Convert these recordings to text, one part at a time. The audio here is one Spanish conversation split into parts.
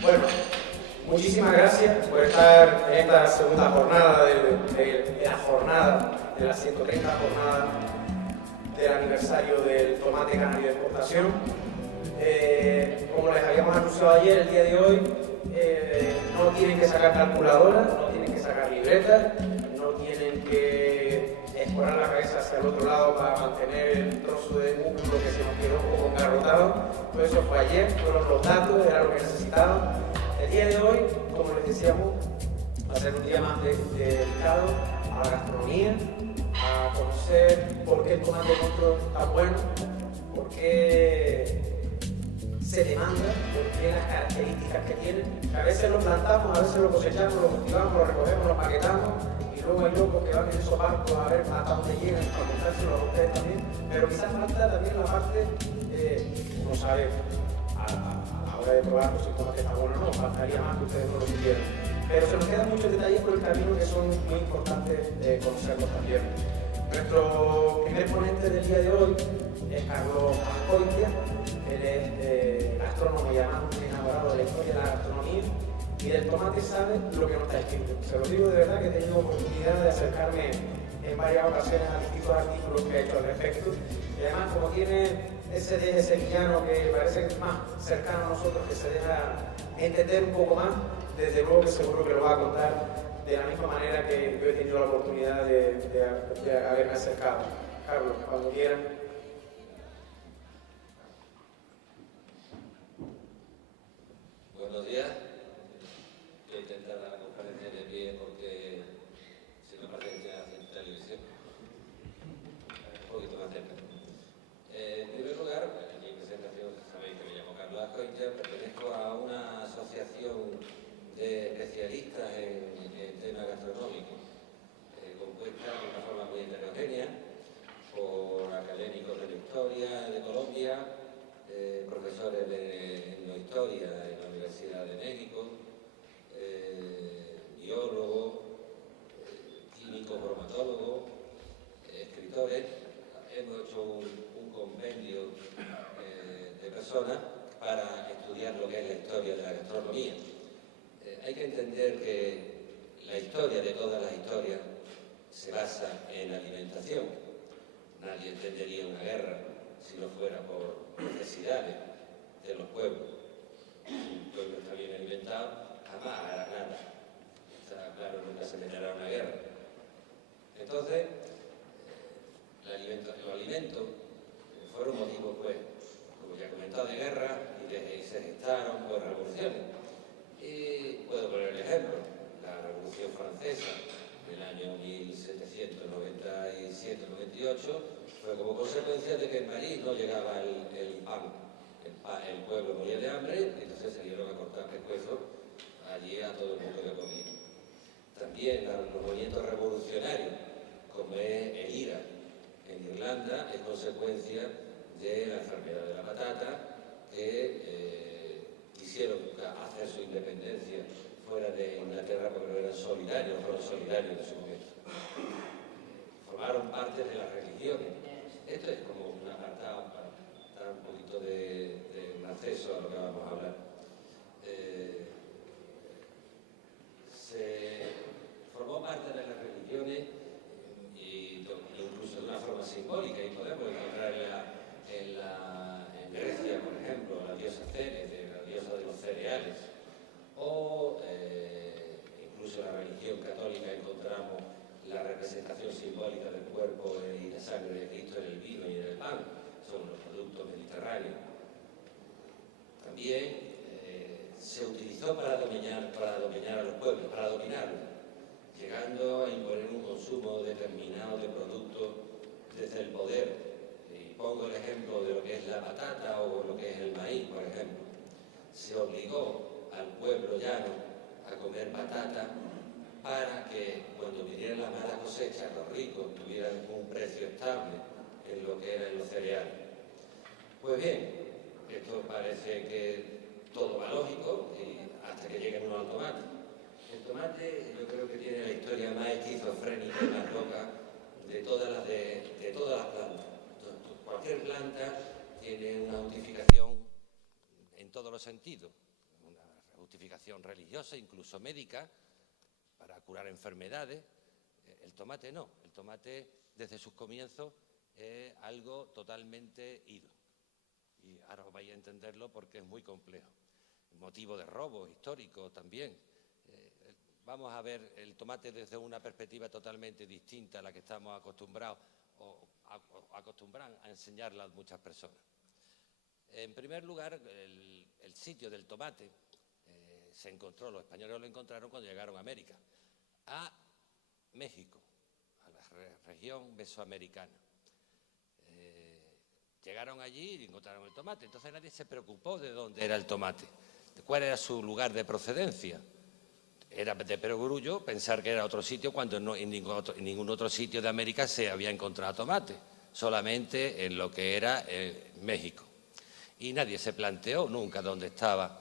Bueno, muchísimas gracias por estar en esta segunda jornada de la 130 jornada del aniversario del tomate canario de exportación. Como les habíamos anunciado ayer, el día de hoy no tienen que sacar calculadora, no tienen que sacar libretas, no tienen que escorar la cabeza hacia el otro lado para mantener el trozo de músculo que se nos quedó un poco engarrotado. Todo eso fue ayer, fueron los datos, era lo que necesitaban. El día de hoy, como les decíamos, va a ser un día más dedicado a la gastronomía, a conocer por qué el tomate nuestro está bueno, por qué se demanda, por qué las características que tiene. A veces lo plantamos, a veces lo cosechamos, lo cultivamos, lo recogemos, lo paquetamos y luego hay locos que van en esos barcos a ver hasta dónde llegan para montárselo a ustedes también. Pero quizás falta también la parte, uno sabe a la hora de probarlo si el tomate está bueno o no, faltaría más que ustedes no lo supieran. Pero se nos quedan muchos detalles por el camino que son muy importantes conocerlos también. Nuestro primer ponente del día de hoy es Carlos Ascoitia. Él es gastrónomo y además un enamorado de la historia de la gastronomía y del tomate sabe lo que no está escrito. Se lo digo de verdad que he tenido oportunidad de acercarme en varias ocasiones a distintos artículos que ha hecho al respecto. Y además, como tiene ese deje sevillano que parece más cercano a nosotros, que se deja entender un poco más, desde luego que seguro que lo va a contar de la misma manera que yo he tenido la oportunidad de haberme acercado. Carlos, cuando quieran. Buenos días. Voy a intentar dar la conferencia de pie porque si me parece que hace televisión. Un poquito más cerca. En primer lugar, en mi presentación sabéis que me llamo Carlos Ascoitia, pertenezco a una asociación de especialistas en temas gastronómicos, compuesta de una forma muy heterogénea por académicos de la historia de Colombia, profesores de etnohistoria en la Universidad de México, biólogos, químicos, bromatólogos, escritores. Hemos hecho un compendio de personas para estudiar lo que es la historia de la gastronomía. Hay que entender que la historia de todas las historias se basa en alimentación. Nadie entendería una guerra si no fuera por necesidades de los pueblos. Si un pueblo está bien alimentado, jamás hará nada. Está claro, nunca se meterá en una guerra. Entonces, los alimentos fueron motivos, pues, como ya he comentado, de guerra y se gestaron por revoluciones. Y puedo poner el ejemplo, la Revolución Francesa del año 1797-98 fue como consecuencia de que en París no llegaba el pan. El pueblo moría de hambre, entonces se dieron a cortar pescuezos allí a todo el mundo que comía. También los movimientos revolucionarios, como es el IRA en Irlanda, es consecuencia de la enfermedad de la patata, que quisieron hacer su independencia fuera de Inglaterra porque no eran solidarios, fueron solidarios en su momento. Formaron parte de las religiones. Esto es como un apartado para dar un poquito de acceso a lo que vamos a hablar. Se formó parte de las religiones incluso de una forma simbólica, y podemos encontrar en Grecia, por ejemplo, la diosa Ceres, la diosa de los cereales, o incluso en la religión católica encontramos la representación simbólica del cuerpo y la sangre de Cristo en el vino y en el pan, son los productos mediterráneos. También se utilizó para dominar a los pueblos, para dominarlos, llegando a imponer un consumo determinado de productos desde el poder. Y pongo el ejemplo de lo que es la patata o lo que es el maíz, por ejemplo. Se obligó al pueblo llano a comer patata para que cuando vinieran las malas cosechas, los ricos tuvieran un precio estable en lo que eran los cereales. Pues bien, esto parece que todo va lógico hasta que lleguen unos al tomate. El tomate tomate yo creo que tiene la historia más esquizofrénica y más loca de todas las plantas. Cualquier planta tiene una justificación en todos los sentidos, una justificación religiosa, incluso médica, para curar enfermedades. El tomate no, el tomate desde sus comienzos es algo totalmente ido. Y ahora vais a entenderlo porque es muy complejo. Motivo de robo histórico también. Vamos a ver el tomate desde una perspectiva totalmente distinta a la que estamos acostumbrados o acostumbran a enseñarla a muchas personas. En primer lugar, el sitio del tomate se encontró, los españoles lo encontraron cuando llegaron a América, a México, a la región mesoamericana. Llegaron allí y encontraron el tomate, entonces nadie se preocupó de dónde era el tomate, de cuál era su lugar de procedencia. Era de perogrullo pensar que era otro sitio cuando no, en ningún otro sitio de América se había encontrado tomate, solamente en lo que era México. Y nadie se planteó nunca dónde estaba,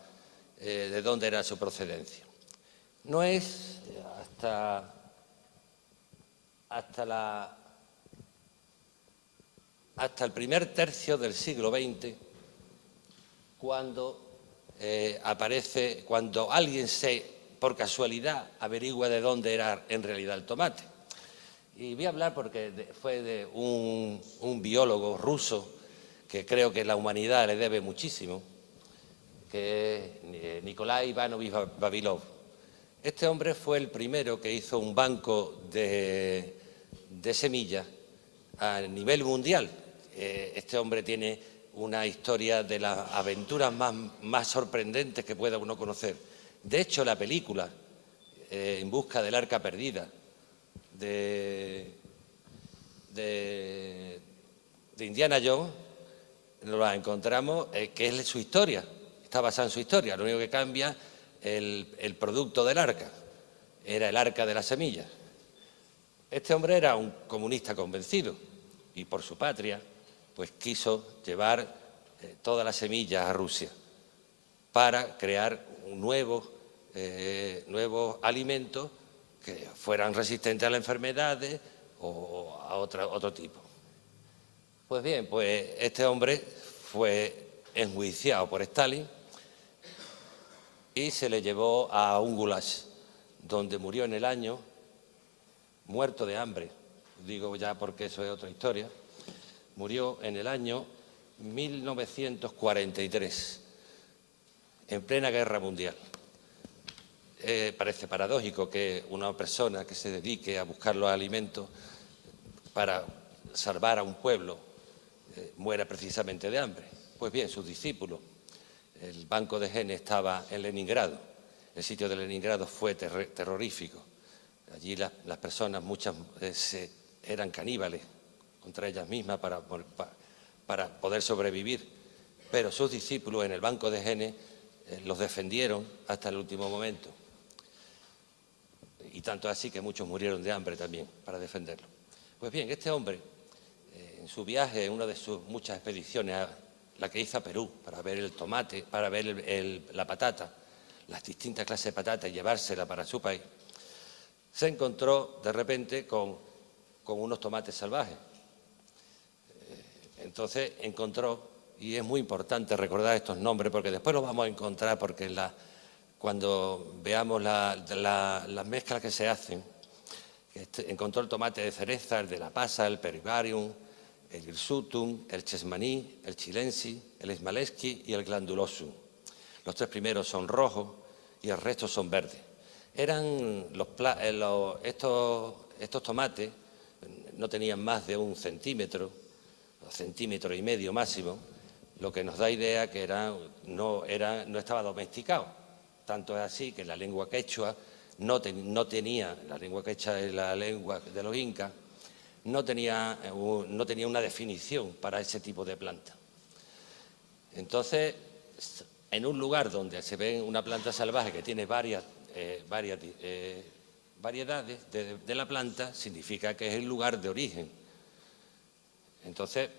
de dónde era su procedencia. No es hasta el primer tercio del siglo XX cuando cuando alguien por casualidad averigua de dónde era en realidad el tomate. Y voy a hablar porque fue de un biólogo ruso que creo que la humanidad le debe muchísimo, que es Nikolai Ivanovich Vavilov. Este hombre fue el primero que hizo un banco de semillas a nivel mundial. Este hombre tiene una historia de las aventuras más sorprendentes que pueda uno conocer. De hecho, la película En busca del arca perdida de Indiana Jones, nos la encontramos, que es su historia, está basada en su historia. Lo único que cambia el producto del arca, era el arca de las semillas. Este hombre era un comunista convencido y por su patria pues quiso llevar todas las semillas a Rusia para crear un nuevos alimentos que fueran resistentes a las enfermedades o a otro tipo. Pues bien, pues este hombre fue enjuiciado por Stalin y se le llevó a un gulag, donde murió en el año, muerto de hambre, digo ya porque eso es otra historia, murió en el año 1943, en plena Guerra Mundial. Parece paradójico que una persona que se dedique a buscar los alimentos para salvar a un pueblo muera precisamente de hambre. Pues bien, sus discípulos, el banco de genes estaba en Leningrado. El sitio de Leningrado fue terrorífico. Allí las personas, muchas eran caníbales contra ellas mismas para poder sobrevivir. Pero sus discípulos en el banco de genes los defendieron hasta el último momento. Y tanto así que muchos murieron de hambre también para defenderlo. Pues bien, este hombre, en su viaje, en una de sus muchas expediciones, la que hizo a Perú, para ver el tomate, para ver la patata, las distintas clases de patata y llevársela para su país, se encontró de repente con unos tomates salvajes. Entonces encontró, y es muy importante recordar estos nombres porque después los vamos a encontrar porque cuando veamos las mezclas que se hacen, encontró el tomate de cereza, el de la pasa, el perivarium, el hirsutum, el chesmaní, el chilensis, el smaleski y el glandulosum. Los tres primeros son rojos y el resto son verdes. Estos tomates no tenían más de 1 centímetro, 1,5 centímetros máximo, lo que nos da idea que no estaba domesticado. Tanto es así que la lengua quechua no tenía, la lengua quechua es la lengua de los incas, no tenía una definición para ese tipo de planta. Entonces, en un lugar donde se ve una planta salvaje que tiene varias variedades de la planta, significa que es el lugar de origen. Entonces,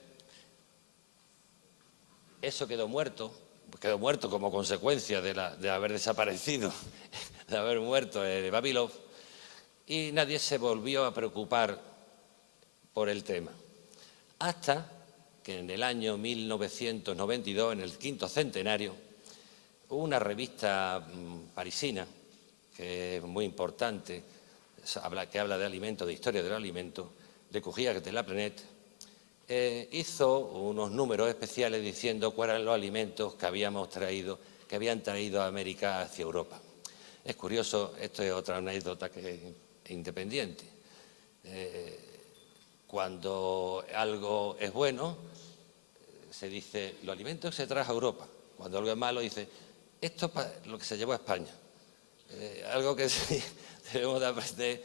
eso quedó muerto como consecuencia de haber desaparecido de haber muerto Vavilov, y nadie se volvió a preocupar por el tema. Hasta que en el año 1992, en el 5º centenario, una revista parisina, que es muy importante, que habla de alimentos, de historia del alimento, Le Courrier de la Planète, hizo unos números especiales diciendo cuáles eran los alimentos que habían traído a América hacia Europa. Es curioso, esto es otra anécdota que es independiente. Cuando algo es bueno, se dice, los alimentos se trajo a Europa. Cuando algo es malo, dice, esto es lo que se llevó a España. Algo que sí debemos de aprender,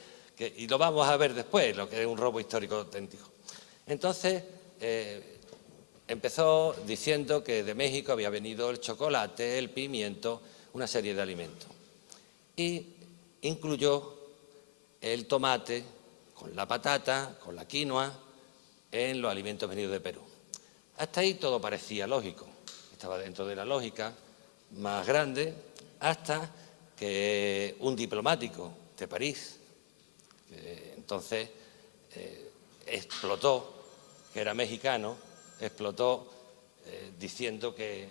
y lo vamos a ver después, lo que es un robo histórico auténtico. Entonces, empezó diciendo que de México había venido el chocolate, el pimiento, una serie de alimentos. Y incluyó el tomate con la patata, con la quinoa, en los alimentos venidos de Perú. Hasta ahí todo parecía lógico, estaba dentro de la lógica más grande, hasta que un diplomático de París, entonces explotó, que era mexicano, explotó diciendo que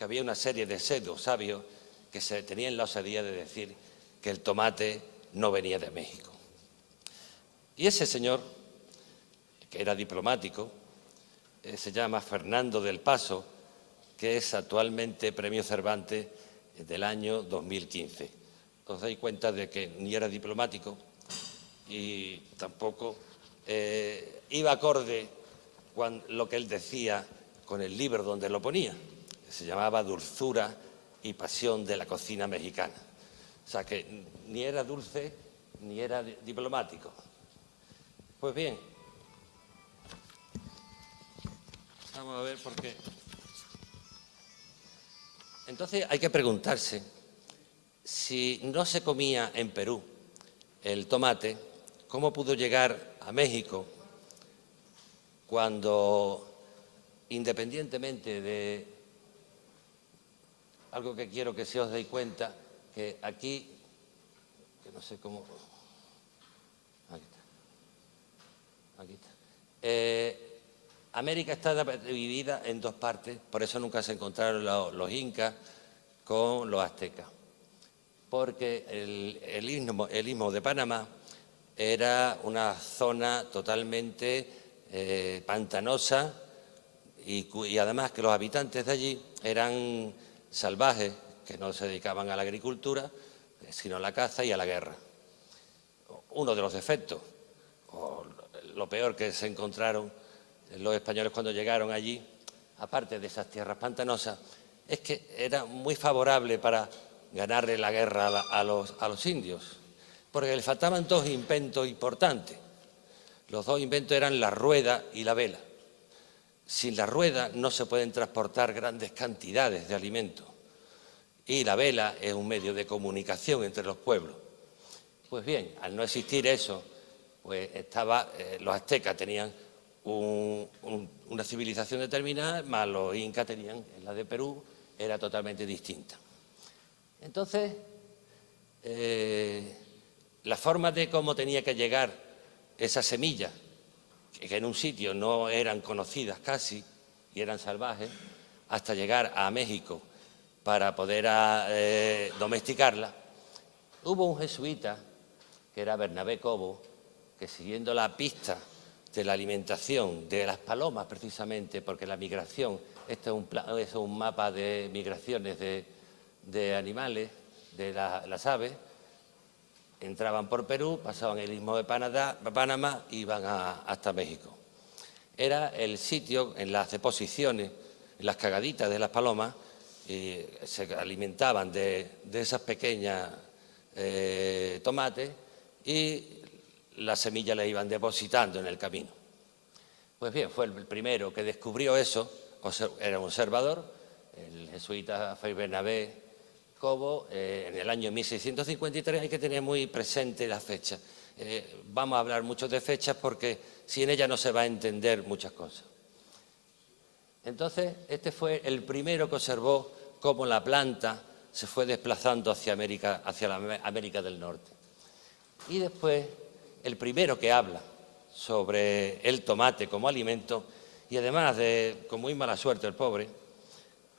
había una serie de sabios que se tenían la osadía de decir que el tomate no venía de México. Y ese señor, que era diplomático, se llama Fernando del Paso, que es actualmente Premio Cervantes del año 2015. Os dais cuenta de que ni era diplomático y tampoco iba acorde con lo que él decía con el libro donde lo ponía, que se llamaba Dulzura y Pasión de la Cocina Mexicana. O sea que ni era dulce ni era diplomático. Pues bien, vamos a ver por qué. Entonces hay que preguntarse si no se comía en Perú el tomate, ¿cómo pudo llegar a México cuando, independientemente de algo que quiero que se os deis cuenta, que aquí, que no sé cómo, aquí está, América está dividida en dos partes, por eso nunca se encontraron los incas con los aztecas, porque el istmo de Panamá era una zona totalmente pantanosa y además que los habitantes de allí eran salvajes, que no se dedicaban a la agricultura, sino a la caza y a la guerra. Uno de los defectos, o lo peor que se encontraron los españoles cuando llegaron allí, aparte de esas tierras pantanosas, es que era muy favorable para ganarle la guerra a los indios, porque les faltaban dos inventos importantes. Los dos inventos eran la rueda y la vela. Sin la rueda no se pueden transportar grandes cantidades de alimentos y la vela es un medio de comunicación entre los pueblos. Pues bien, al no existir eso, pues los aztecas tenían una civilización determinada, más los incas tenían, la de Perú era totalmente distinta. Entonces, la forma de cómo tenía que llegar esa semilla, que en un sitio no eran conocidas casi y eran salvajes, hasta llegar a México para poder domesticarla, hubo un jesuita, que era Bernabé Cobo, que siguiendo la pista de la alimentación de las palomas precisamente, porque la migración, este es un mapa de migraciones de animales, de las aves, entraban por Perú, pasaban el istmo de Panamá y iban hasta México. Era el sitio, en las deposiciones, en las cagaditas de las palomas, se alimentaban de esas pequeñas tomates y las semillas las iban depositando en el camino. Pues bien, fue el primero que descubrió eso, era un observador, el jesuita Fray Bernabé Cobo, en el año 1653. Hay que tener muy presente la fecha. Vamos a hablar mucho de fechas porque sin ella no se va a entender muchas cosas. Entonces, este fue el primero que observó cómo la planta se fue desplazando hacia la América del Norte. Y después, el primero que habla sobre el tomate como alimento, y además con muy mala suerte el pobre,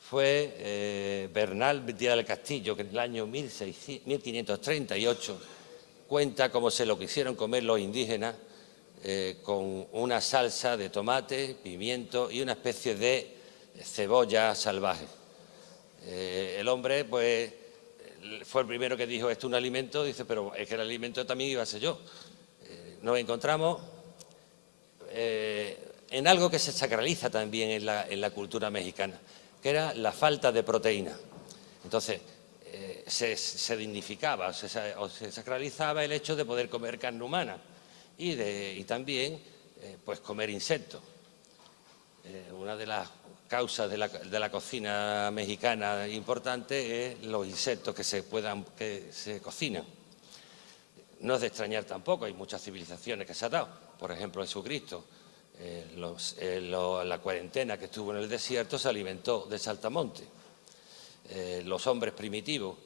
fue Bernal Díaz del Castillo, que en el año 1538 cuenta cómo se lo quisieron comer los indígenas con una salsa de tomate, pimiento y una especie de cebolla salvaje. El hombre, pues, fue el primero que dijo, esto es un alimento, dice, pero es que el alimento también iba a ser yo. Nos encontramos en algo que se sacraliza también en la cultura mexicana, que era la falta de proteína. Entonces, se dignificaba o se sacralizaba el hecho de poder comer carne humana y también pues comer insectos. Una de las causas de la cocina mexicana importante es los insectos que se cocinan. No es de extrañar tampoco, hay muchas civilizaciones que se han dado. Por ejemplo, Jesucristo, la cuarentena que estuvo en el desierto, se alimentó de saltamonte. Los hombres primitivos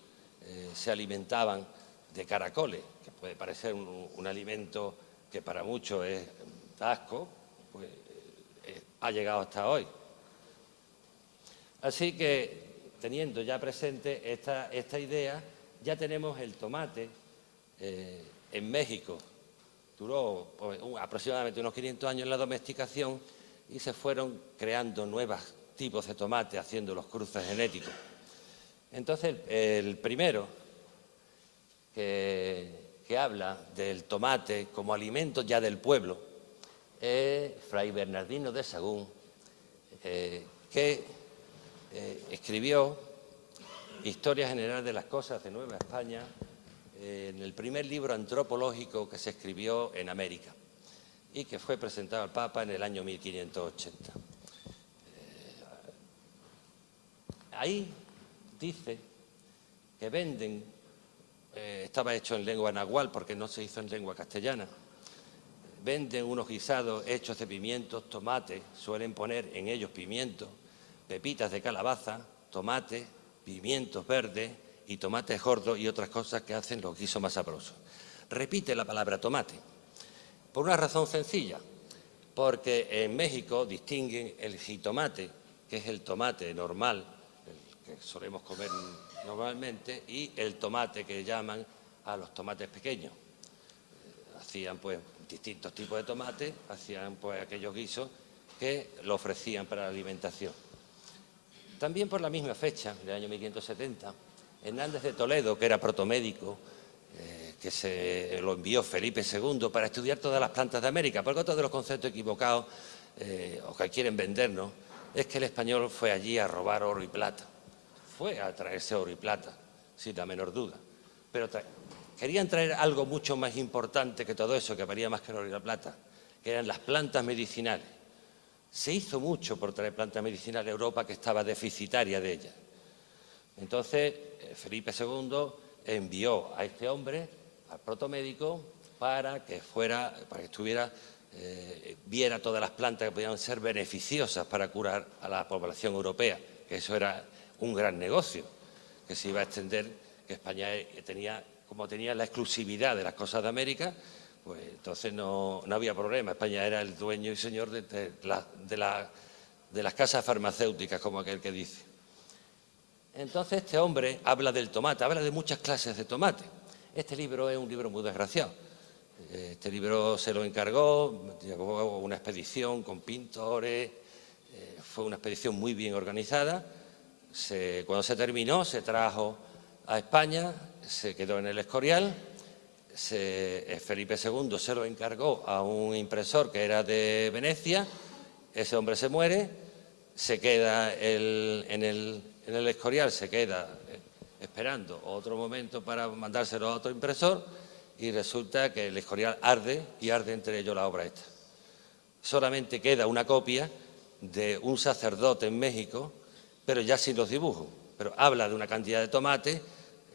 se alimentaban de caracoles, que puede parecer un alimento que para muchos es asco, pues ha llegado hasta hoy. Así que, teniendo ya presente esta idea, ya tenemos el tomate en México. Duró pues, aproximadamente unos 500 años en la domesticación y se fueron creando nuevos tipos de tomate, haciendo los cruces genéticos. Entonces, el primero que habla del tomate como alimento ya del pueblo es Fray Bernardino de Sahagún, que escribió Historia General de las Cosas de Nueva España en el primer libro antropológico que se escribió en América y que fue presentado al Papa en el año 1580. Ahí dice que venden, estaba hecho en lengua nahual porque no se hizo en lengua castellana, venden unos guisados hechos de pimientos, tomates, suelen poner en ellos pimientos, pepitas de calabaza, tomate, pimientos verdes y tomates gordos y otras cosas que hacen los guisos más sabrosos. Repite la palabra tomate, por una razón sencilla, porque en México distinguen el jitomate, que es el tomate normal, el que solemos comer normalmente, y el tomate que llaman a los tomates pequeños. Hacían pues distintos tipos de tomate, hacían pues aquellos guisos que lo ofrecían para la alimentación. También por la misma fecha, del año 1570, Hernández de Toledo, que era protomédico, que se lo envió Felipe II para estudiar todas las plantas de América, porque otro de los conceptos equivocados o que quieren vendernos es que el español fue allí a robar oro y plata. Fue a traerse oro y plata, sin la menor duda, pero querían traer algo mucho más importante que todo eso, que valía más que el oro y la plata, que eran las plantas medicinales. Se hizo mucho por traer plantas medicinales a Europa, que estaba deficitaria de ellas. Entonces, Felipe II envió a este hombre, al protomédico, para que viera todas las plantas que podían ser beneficiosas para curar a la población europea, que eso era un gran negocio, que se iba a extender, que España como tenía la exclusividad de las cosas de América, pues entonces no había problema. España era el dueño y señor de las casas farmacéuticas, como aquel que dice. Entonces este hombre habla del tomate, habla de muchas clases de tomate. Este libro es un libro muy desgraciado. Este libro se lo encargó, llevó una expedición con pintores, fue una expedición muy bien organizada. Cuando se terminó, se trajo a España, se quedó en el Escorial. Felipe II se lo encargó a un impresor que era de Venecia. Ese hombre se muere, se queda en el Escorial, se queda esperando otro momento para mandárselo a otro impresor y resulta que el Escorial arde y arde entre ellos la obra esta. Solamente queda una copia de un sacerdote en México, pero ya sin los dibujos. Pero habla de una cantidad de tomates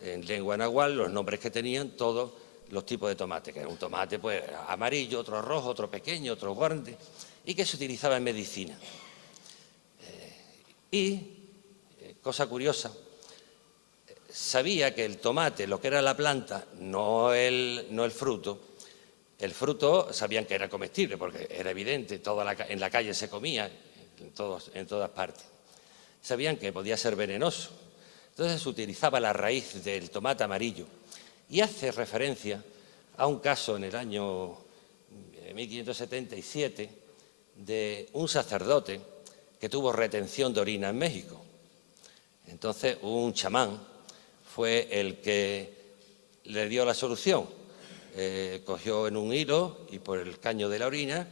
en lengua nahual, los nombres que tenían, todos los tipos de tomate, que era un tomate pues amarillo, otro rojo, otro pequeño, otro grande, y que se utilizaba en medicina. Cosa curiosa, sabía que el tomate, lo que era la planta, no el fruto. El fruto sabían que era comestible porque era evidente, en la calle se comía, en todas partes. Sabían que podía ser venenoso. Entonces se utilizaba la raíz del tomate amarillo y hace referencia a un caso en el año 1577 de un sacerdote que tuvo retención de orina en México. Entonces un chamán fue el que le dio la solución. Cogió en un hilo y por el caño de la orina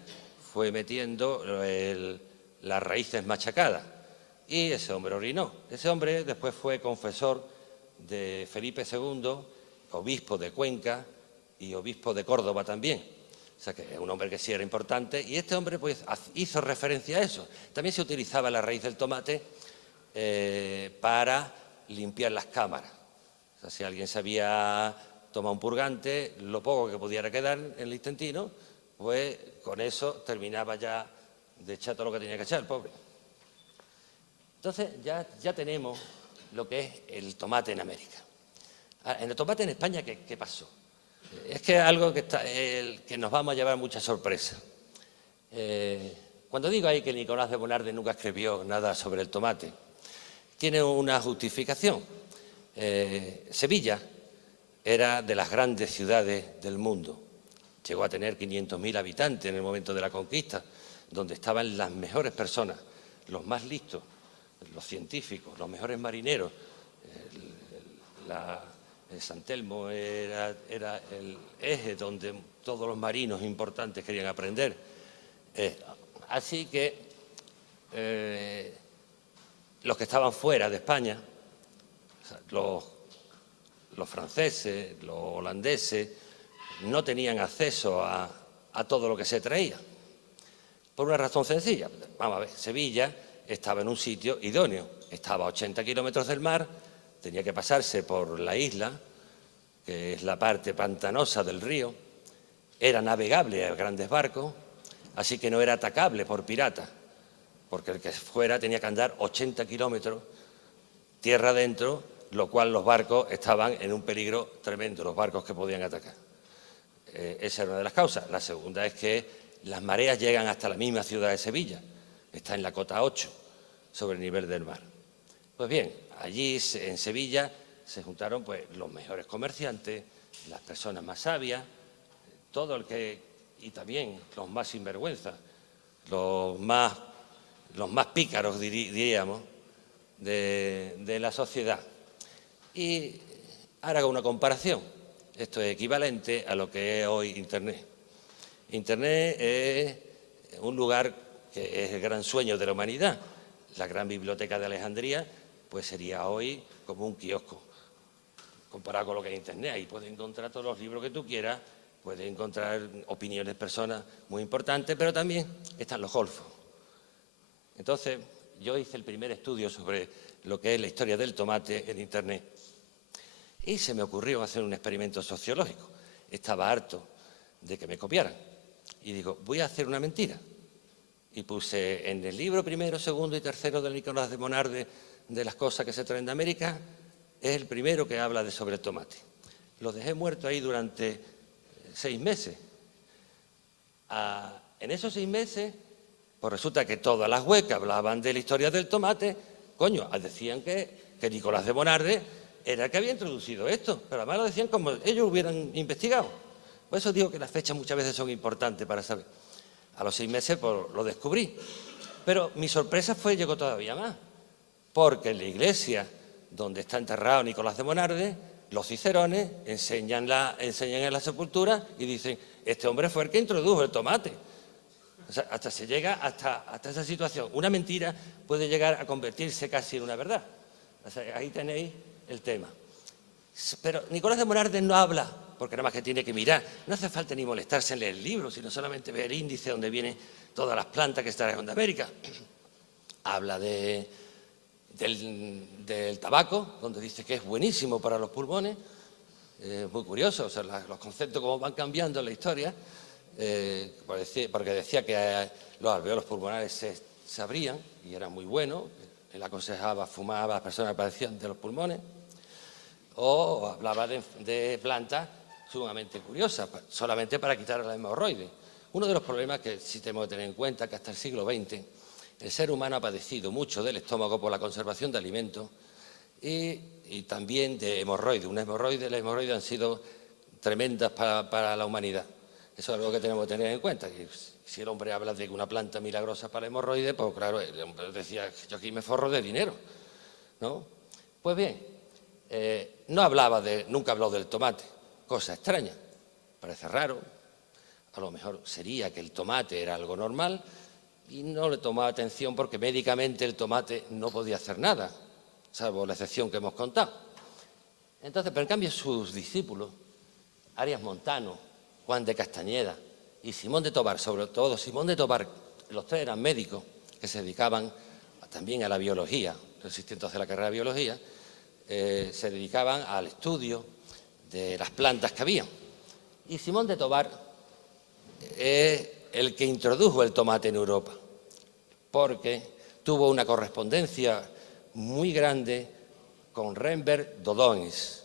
fue metiendo las raíces machacadas y ese hombre orinó. Ese hombre después fue confesor de Felipe II, obispo de Cuenca y obispo de Córdoba también. O sea que es un hombre que sí era importante y este hombre pues hizo referencia a eso. También se utilizaba la raíz del tomate para limpiar las cámaras. O sea, si alguien se había tomado un purgante, lo poco que pudiera quedar en el intestino, pues con eso terminaba ya de echar todo lo que tenía que echar el pobre. Entonces ya tenemos lo que es el tomate en América. En el tomate en España, ¿qué pasó? Es que es algo que nos vamos a llevar mucha sorpresa. Cuando digo ahí que Nicolás de Bonarde nunca escribió nada sobre el tomate, tiene una justificación. Sevilla era de las grandes ciudades del mundo. Llegó a tener 500.000 habitantes en el momento de la conquista, donde estaban las mejores personas, los más listos, los científicos, los mejores marineros. San Telmo era el eje donde todos los marinos importantes querían aprender. Así que los que estaban fuera de España, o sea, los franceses, los holandeses, no tenían acceso a todo lo que se traía. Por una razón sencilla. Vamos a ver, Sevilla estaba en un sitio idóneo, estaba a 80 kilómetros del mar, tenía que pasarse por la isla, que es la parte pantanosa del río, era navegable a grandes barcos, así que no era atacable por piratas, porque el que fuera tenía que andar 80 kilómetros tierra adentro, lo cual los barcos estaban en un peligro tremendo, los barcos que podían atacar. Esa era una de las causas. La segunda es que las mareas llegan hasta la misma ciudad de Sevilla, está en la cota 8, sobre el nivel del mar. Pues bien, allí en Sevilla se juntaron pues los mejores comerciantes, las personas más sabias, y también los más sinvergüenzas, los más pícaros, diríamos, de la sociedad. Y ahora hago una comparación. Esto es equivalente a lo que es hoy Internet. Internet es un lugar que es el gran sueño de la humanidad. La gran biblioteca de Alejandría pues sería hoy como un kiosco, comparado con lo que es Internet. Ahí puedes encontrar todos los libros que tú quieras, puedes encontrar opiniones de personas muy importantes, pero también están los golfos. Entonces, yo hice el primer estudio sobre lo que es la historia del tomate en Internet y se me ocurrió hacer un experimento sociológico. Estaba harto de que me copiaran y digo, voy a hacer una mentira. Y puse en el libro primero, segundo y tercero de Nicolás de Bonarde de las cosas que se traen de América, es el primero que habla sobre el tomate. Lo dejé muerto ahí durante 6 meses. En esos 6 meses, pues resulta que todas las webs que hablaban de la historia del tomate, decían que Nicolás de Bonarde era el que había introducido esto, pero además lo decían como ellos hubieran investigado. Por eso digo que las fechas muchas veces son importantes para saber. A los 6 meses pues, lo descubrí. Pero mi sorpresa llegó todavía más, porque en la iglesia donde está enterrado Nicolás de Bonarde, los cicerones enseñan en la sepultura y dicen, este hombre fue el que introdujo el tomate. O sea, hasta se llega hasta esa situación. Una mentira puede llegar a convertirse casi en una verdad. O sea, ahí tenéis el tema. Pero Nicolás de Bonarde no habla, porque nada más que tiene que mirar. No hace falta ni molestarse en leer el libro, sino solamente ver el índice donde vienen todas las plantas que están en América. Habla del tabaco, donde dice que es buenísimo para los pulmones. Muy curioso, o sea, los conceptos como van cambiando en la historia, porque decía que los alveolos pulmonares se abrían y era muy bueno. Él aconsejaba fumar a las personas que padecían de los pulmones. o hablaba de plantas sumamente curiosas, solamente para quitar la hemorroides. Uno de los problemas que sí tenemos que tener en cuenta es que hasta el siglo XX el ser humano ha padecido mucho del estómago por la conservación de alimentos y también de hemorroides. Las hemorroides han sido tremendas para la humanidad. Eso es algo que tenemos que tener en cuenta. Y si el hombre habla de una planta milagrosa para la hemorroide, pues claro, el hombre decía, yo aquí me forro de dinero, ¿no? Pues bien, nunca habló del tomate, cosa extraña, parece raro. A lo mejor sería que el tomate era algo normal y no le tomaba atención porque médicamente el tomate no podía hacer nada, salvo la excepción que hemos contado. Entonces, pero en cambio sus discípulos, Arias Montano, Juan de Castañeda y Simón de Tobar, sobre todo Simón de Tobar, los tres eran médicos que se dedicaban también a la biología, no existía entonces la carrera de biología, se dedicaban al estudio de las plantas que había. Y Simón de Tobar es el que introdujo el tomate en Europa, porque tuvo una correspondencia muy grande con Rembert Dodoens,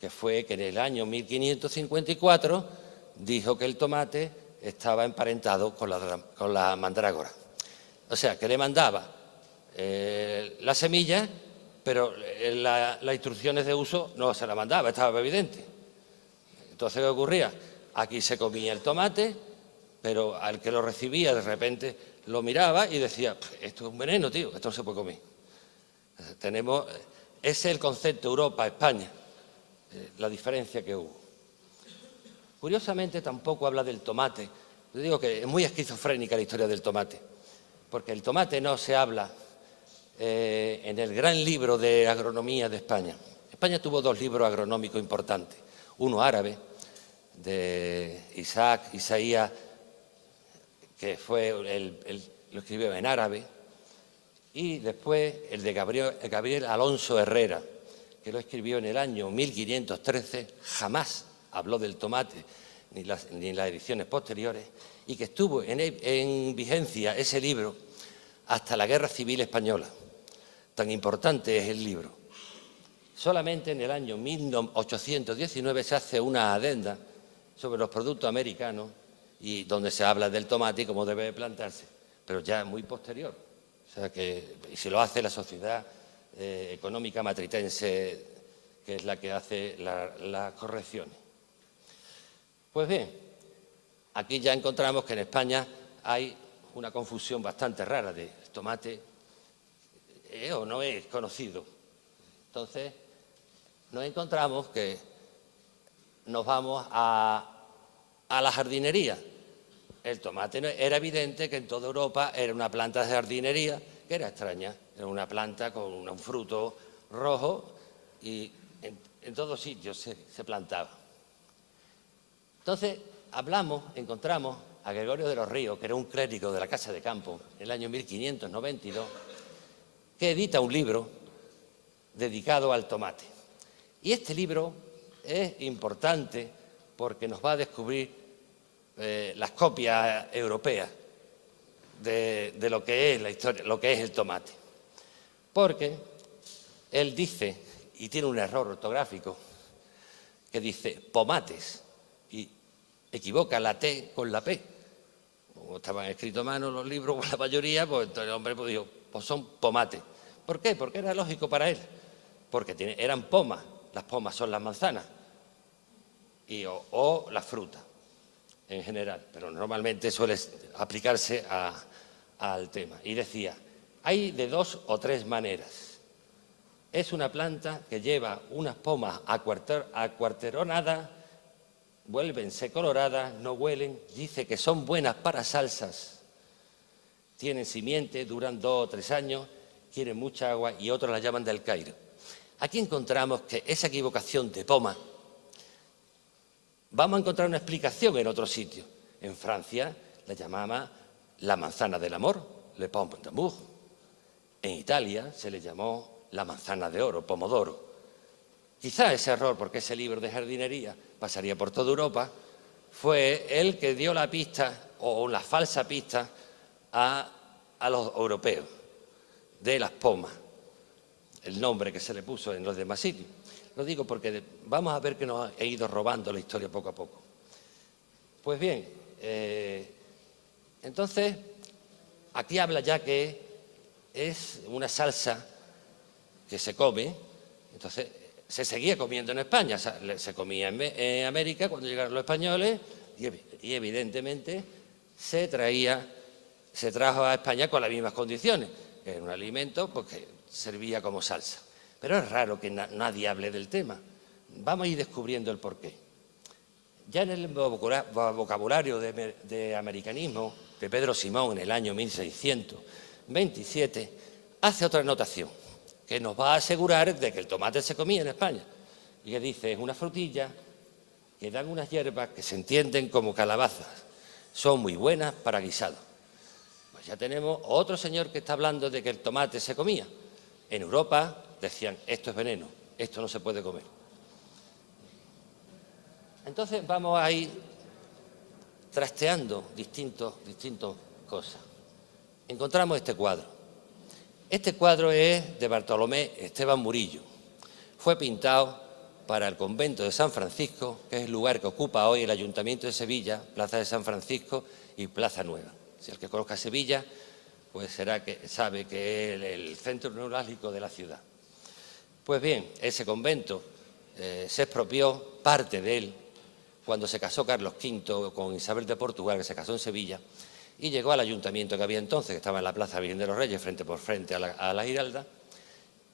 que fue que en el año 1554 dijo que el tomate estaba emparentado con la mandrágora. O sea, que le mandaba la semilla, pero las instrucciones de uso no se la mandaba, estaba evidente. Entonces, ¿qué ocurría? Aquí se comía el tomate, pero al que lo recibía de repente lo miraba y decía, esto es un veneno, tío, esto no se puede comer. Ese es el concepto Europa-España, la diferencia que hubo. Curiosamente tampoco habla del tomate. Yo digo que es muy esquizofrénica la historia del tomate, porque el tomate no se habla en el gran libro de agronomía de España. España tuvo dos libros agronómicos importantes, uno árabe, de Isaías, que lo escribió en árabe, y después el de Gabriel Alonso Herrera, que lo escribió en el año 1513, jamás habló del tomate, ni en las ediciones posteriores, y que estuvo en vigencia ese libro hasta la Guerra Civil Española. Tan importante es el libro. Solamente en el año 1819 se hace una adenda sobre los productos americanos y donde se habla del tomate y cómo debe plantarse, pero ya muy posterior. O sea que, y se lo hace la Sociedad Económica Matritense, que es la que hace las correcciones. Pues bien, aquí ya encontramos que en España hay una confusión bastante rara de tomate o no es conocido. Entonces, nos encontramos que nos vamos a la jardinería. El tomate era evidente que en toda Europa era una planta de jardinería que era extraña, era una planta con un fruto rojo y en todos sitios se plantaba. Entonces, encontramos a Gregorio de los Ríos, que era un clérigo de la Casa de Campo, en el año 1592, que edita un libro dedicado al tomate. Y este libro es importante porque nos va a descubrir las copias europeas de lo que es la historia, lo que es el tomate. Porque él dice, y tiene un error ortográfico, que dice pomates, y equivoca la T con la P. Como estaban escritos a mano los libros, la mayoría, pues entonces el hombre dijo, pues son pomates. ¿Por qué? Porque era lógico para él. Porque eran pomas, las pomas son las manzanas, o las frutas en general, pero normalmente suele aplicarse al tema. Y decía, hay de 2 o 3 maneras. Es una planta que lleva unas pomas acuarteronadas, vuélvense coloradas, no huelen, dice que son buenas para salsas, tienen simiente, duran 2 o 3 años, quieren mucha agua y otros la llaman del Cairo. Aquí encontramos que esa equivocación de poma, vamos a encontrar una explicación en otro sitio. En Francia la llamaba la manzana del amor, le pomme d'amour. En Italia se le llamó la manzana de oro, pomodoro. Quizá ese error, porque ese libro de jardinería pasaría por toda Europa, fue el que dio la pista, o la falsa pista, a los europeos, de las pomas, el nombre que se le puso en los demás sitios. Lo digo porque vamos a ver que nos ha ido robando la historia poco a poco. Pues bien, entonces, aquí habla ya que es una salsa que se come, entonces se seguía comiendo en España, se comía en América cuando llegaron los españoles y evidentemente se trajo a España con las mismas condiciones, que era un alimento pues, que servía como salsa. Pero es raro que nadie hable del tema. Vamos a ir descubriendo el porqué. Ya en el vocabulario de americanismo de Pedro Simón en el año 1627 hace otra anotación que nos va a asegurar de que el tomate se comía en España y que dice, es una frutilla que dan unas hierbas que se entienden como calabazas, son muy buenas para guisado. Pues ya tenemos otro señor que está hablando de que el tomate se comía. En Europa decían, esto es veneno, esto no se puede comer. Entonces vamos a ir trasteando distintas cosas. Encontramos este cuadro. Este cuadro es de Bartolomé Esteban Murillo. Fue pintado para el convento de San Francisco, que es el lugar que ocupa hoy el Ayuntamiento de Sevilla, Plaza de San Francisco y Plaza Nueva. Si el que conozca Sevilla, pues sabe que es el centro neurálgico de la ciudad. Pues bien, ese convento se expropió parte de él cuando se casó Carlos V con Isabel de Portugal, que se casó en Sevilla, y llegó al ayuntamiento que había entonces, que estaba en la Plaza Virgen de los Reyes, frente por frente a la Giralda,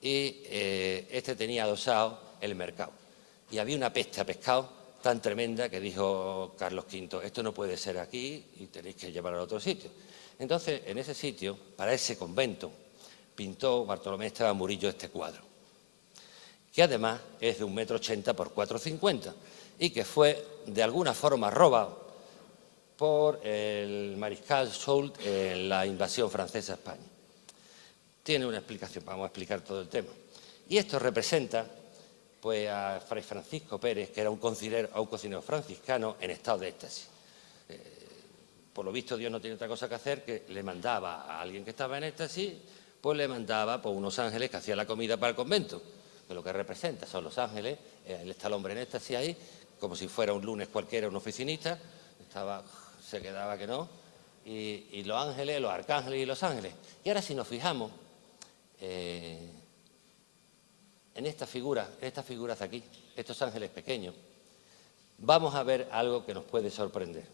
y este tenía adosado el mercado. Y había una peste a pescado tan tremenda que dijo Carlos V, esto no puede ser aquí y tenéis que llevarlo a otro sitio. Entonces, en ese sitio, para ese convento, pintó Bartolomé Esteban Murillo este cuadro, que además es de 1,80 m por 4,50 m y que fue de alguna forma robado por el mariscal Soult en la invasión francesa a España. Tiene una explicación, vamos a explicar todo el tema. Y esto representa pues, a Fray Francisco Pérez, que era un cocinero franciscano en estado de éxtasis. Por lo visto Dios no tiene otra cosa que hacer que le mandaba a alguien que estaba en éxtasis, pues le mandaba por unos ángeles que hacían la comida para el convento, que lo que representa son los ángeles, está el hombre en éxtasis ahí, como si fuera un lunes cualquiera, un oficinista, se quedaba que no, y los ángeles, los arcángeles y los ángeles. Y ahora si nos fijamos en estas figuras de aquí, estos ángeles pequeños, vamos a ver algo que nos puede sorprender.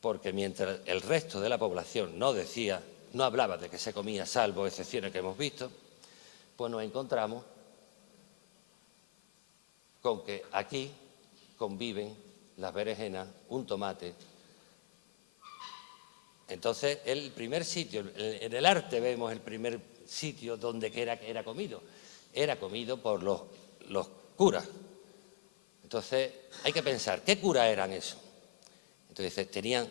Porque mientras el resto de la población no hablaba de que se comía, salvo excepciones que hemos visto, pues nos encontramos con que aquí conviven las berenjenas, un tomate. Entonces, el primer sitio, en el arte vemos el primer sitio donde era comido por los curas. Entonces, hay que pensar, ¿qué curas eran esos? Entonces, tenían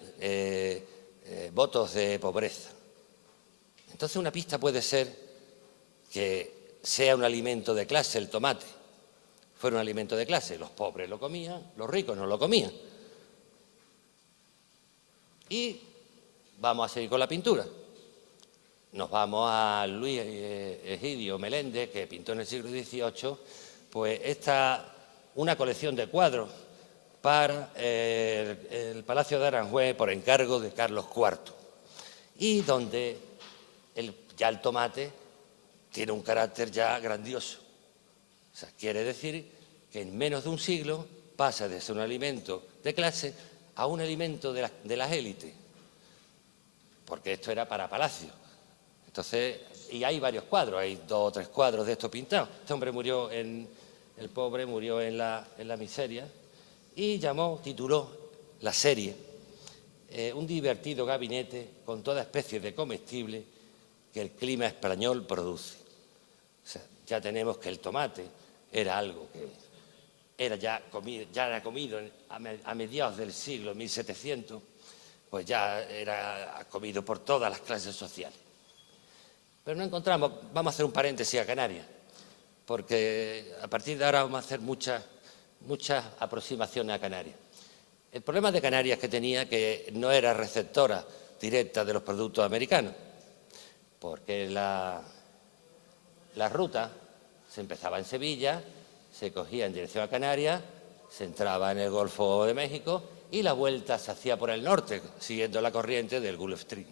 votos de pobreza. Entonces, una pista puede ser que sea un alimento de clase, el tomate. Fuera un alimento de clase, los pobres lo comían, los ricos no lo comían. Y vamos a seguir con la pintura. Nos vamos a Luis Egidio Meléndez, que pintó en el siglo XVIII, pues una colección de cuadros para el Palacio de Aranjuez por encargo de Carlos IV, y donde ya el tomate tiene un carácter ya grandioso. O sea, quiere decir que en menos de un siglo pasa de ser un alimento de clase a un alimento de las élites, porque esto era para palacio. Entonces, y hay varios cuadros, hay 2 o 3 cuadros de esto pintados. Este hombre el pobre murió en la miseria y tituló la serie un divertido gabinete con toda especie de comestible que el clima español produce. O sea, ya tenemos que el tomate era algo que era comido a mediados del siglo 1700, pues ya era comido por todas las clases sociales. Pero no encontramos, vamos a hacer un paréntesis a Canarias, porque a partir de ahora vamos a hacer muchas aproximaciones a Canarias. El problema de Canarias que tenía que no era receptora directa de los productos americanos, porque la ruta se empezaba en Sevilla se cogía en dirección a Canarias, se entraba en el Golfo de México y la vuelta se hacía por el norte, siguiendo la corriente del Gulf Stream.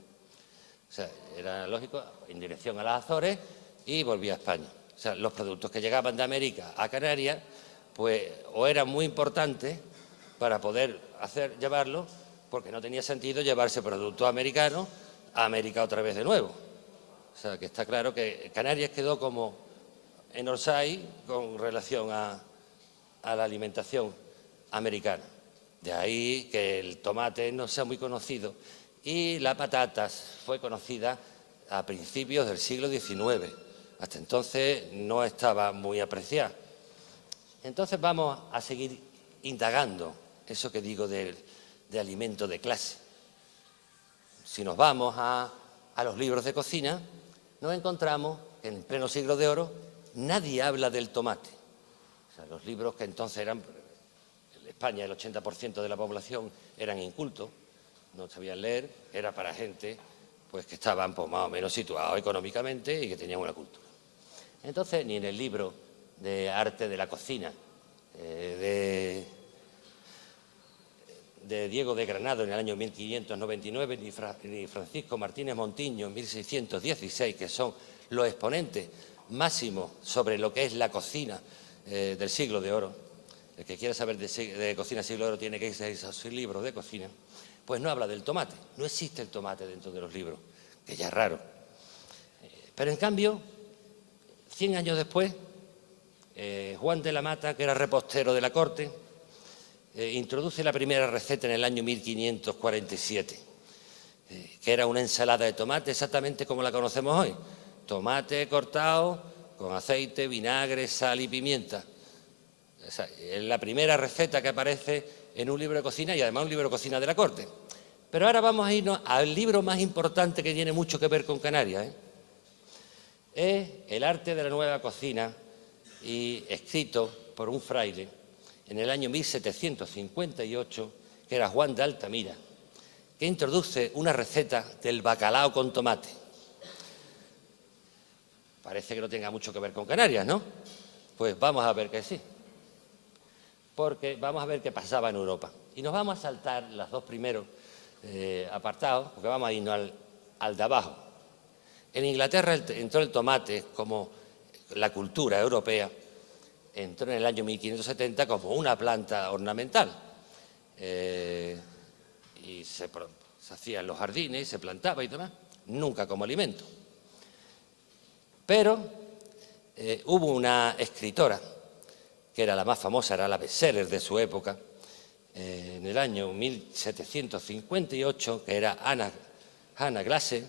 O sea, era lógico, en dirección a las Azores y volvía a España. O sea, los productos que llegaban de América a Canarias, pues o eran muy importantes para poder llevarlos, porque no tenía sentido llevarse productos americanos a América otra vez de nuevo. O sea, que está claro que Canarias quedó como en Orsay con relación a la alimentación americana. De ahí que el tomate no sea muy conocido y la patata fue conocida a principios del siglo XIX. Hasta entonces no estaba muy apreciada. Entonces vamos a seguir indagando eso que digo de alimento de clase. Si nos vamos a los libros de cocina, nos encontramos que en pleno siglo de oro nadie habla del tomate. O sea, los libros que entonces eran, en España el 80% de la población eran incultos, no sabían leer, era para gente pues, que estaban pues, más o menos situados económicamente y que tenían una cultura. Entonces, ni en el libro de arte de la cocina de Diego de Granado en el año 1599, ni Francisco Martínez Montiño en 1616, que son los exponentes máximos sobre lo que es la cocina del siglo de oro. El que quiera saber de cocina siglo de oro tiene que irse a sus libros de cocina. Pues no habla del tomate, no existe el tomate dentro de los libros, que ya es raro. Pero en cambio, 100 años después, Juan de la Mata, que era repostero de la corte, introduce la primera receta en el año 1547, que era una ensalada de tomate exactamente como la conocemos hoy. Tomate cortado con aceite, vinagre, sal y pimienta. O sea, es la primera receta que aparece en un libro de cocina y además un libro de cocina de la corte. Pero ahora vamos a irnos al libro más importante que tiene mucho que ver con Canarias. Es El arte de la nueva cocina, y escrito por un fraile en el año 1758, que era Juan de Altamira, que introduce una receta del bacalao con tomate. Parece que no tenga mucho que ver con Canarias, ¿no? Pues vamos a ver que sí, porque vamos a ver qué pasaba en Europa. Y nos vamos a saltar los dos primeros apartados, porque vamos a irnos al de abajo. En Inglaterra entró el tomate como la cultura europea, entró en el año 1570 como una planta ornamental. Y se hacía en los jardines, se plantaba y demás, nunca como alimento. Pero hubo una escritora, que era la más famosa, era la bestseller de su época, en el año 1758, que era Hannah Glasse,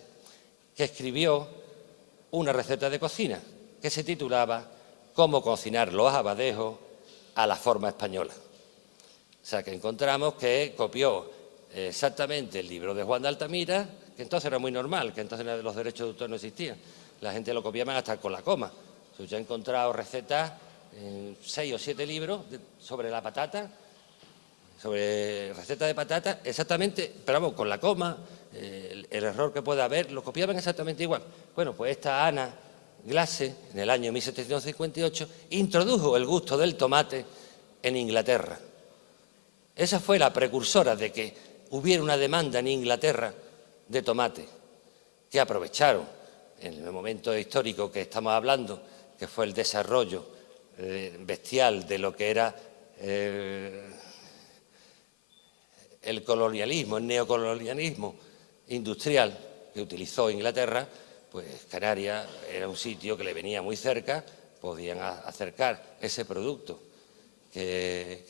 que escribió una receta de cocina que se titulaba Cómo cocinar los abadejos a la forma española. O sea, que encontramos que copió exactamente el libro de Juan de Altamira, que entonces era muy normal, que entonces los derechos de autor no existían. La gente lo copiaba hasta con la coma. Yo he encontrado recetas en 6 o 7 libros sobre la patata, sobre recetas de patata, exactamente, pero vamos, con la coma, el error que pueda haber, lo copiaban exactamente igual. Bueno, pues esta Hannah Glasse, en el año 1758, introdujo el gusto del tomate en Inglaterra. Esa fue la precursora de que hubiera una demanda en Inglaterra de tomate, que aprovecharon en el momento histórico que estamos hablando, que fue el desarrollo bestial de lo que era el colonialismo, el neocolonialismo industrial que utilizó Inglaterra. Pues Canarias era un sitio que le venía muy cerca, podían acercar ese producto que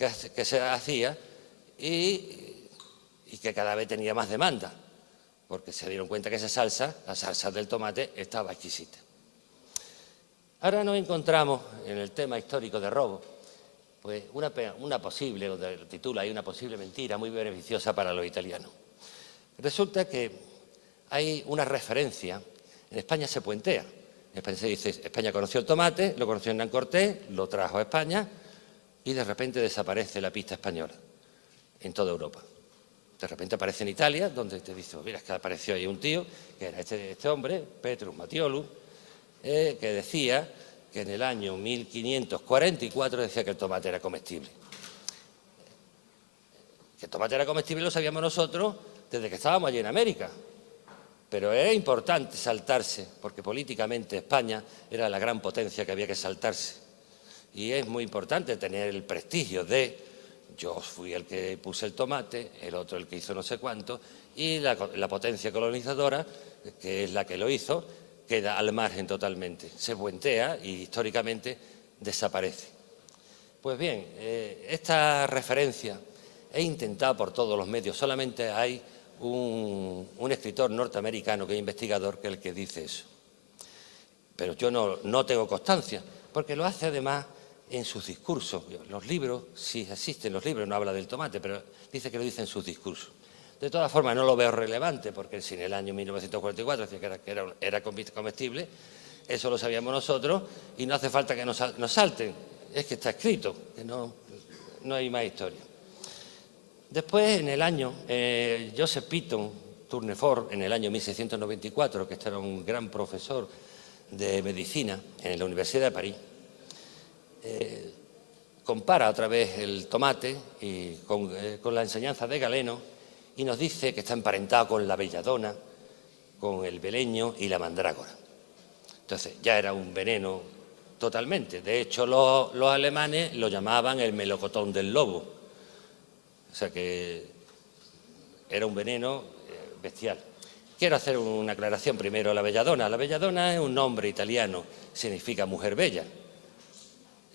se hacía y que cada vez tenía más demanda, porque se dieron cuenta que esa salsa, la salsa del tomate, estaba exquisita. Ahora nos encontramos en el tema histórico de robo, pues una posible, donde titula ahí una posible mentira muy beneficiosa para los italianos. Resulta que hay una referencia. En España se puentea. En España se dice, España conoció el tomate, lo conoció Hernán Cortés, lo trajo a España y de repente desaparece la pista española en toda Europa. De repente aparece en Italia, donde te dice, mira, es que apareció ahí un tío, que era este hombre, Petrus Matiolus, que decía que en el año 1544 decía que el tomate era comestible. Que el tomate era comestible lo sabíamos nosotros desde que estábamos allí en América. Pero era importante saltarse, porque políticamente España era la gran potencia que había que saltarse. Y es muy importante tener el prestigio de yo fui el que puse el tomate, el otro el que hizo no sé cuánto, y la potencia colonizadora, que es la que lo hizo, queda al margen totalmente. Se puentea y históricamente desaparece. Pues bien, esta referencia he intentado por todos los medios, solamente hay un escritor norteamericano que es investigador que es el que dice eso. Pero yo no tengo constancia, porque lo hace además en sus discursos. Los libros, si existen los libros, no habla del tomate, pero dice que lo dice en sus discursos. De todas formas, no lo veo relevante, porque si en el año 1944 decía que era comestible, eso lo sabíamos nosotros y no hace falta que nos salten. Es que está escrito, que no hay más historia. Después, en el año, Joseph Pitton Tournefort, en el año 1694, que este era un gran profesor de medicina en la Universidad de París, compara otra vez el tomate con la enseñanza de Galeno y nos dice que está emparentado con la belladona, con el beleño y la mandrágora. Entonces, ya era un veneno totalmente. De hecho, los alemanes lo llamaban el melocotón del lobo. O sea que era un veneno bestial. Quiero hacer una aclaración primero. La belladona. La belladona es un nombre italiano, significa mujer bella.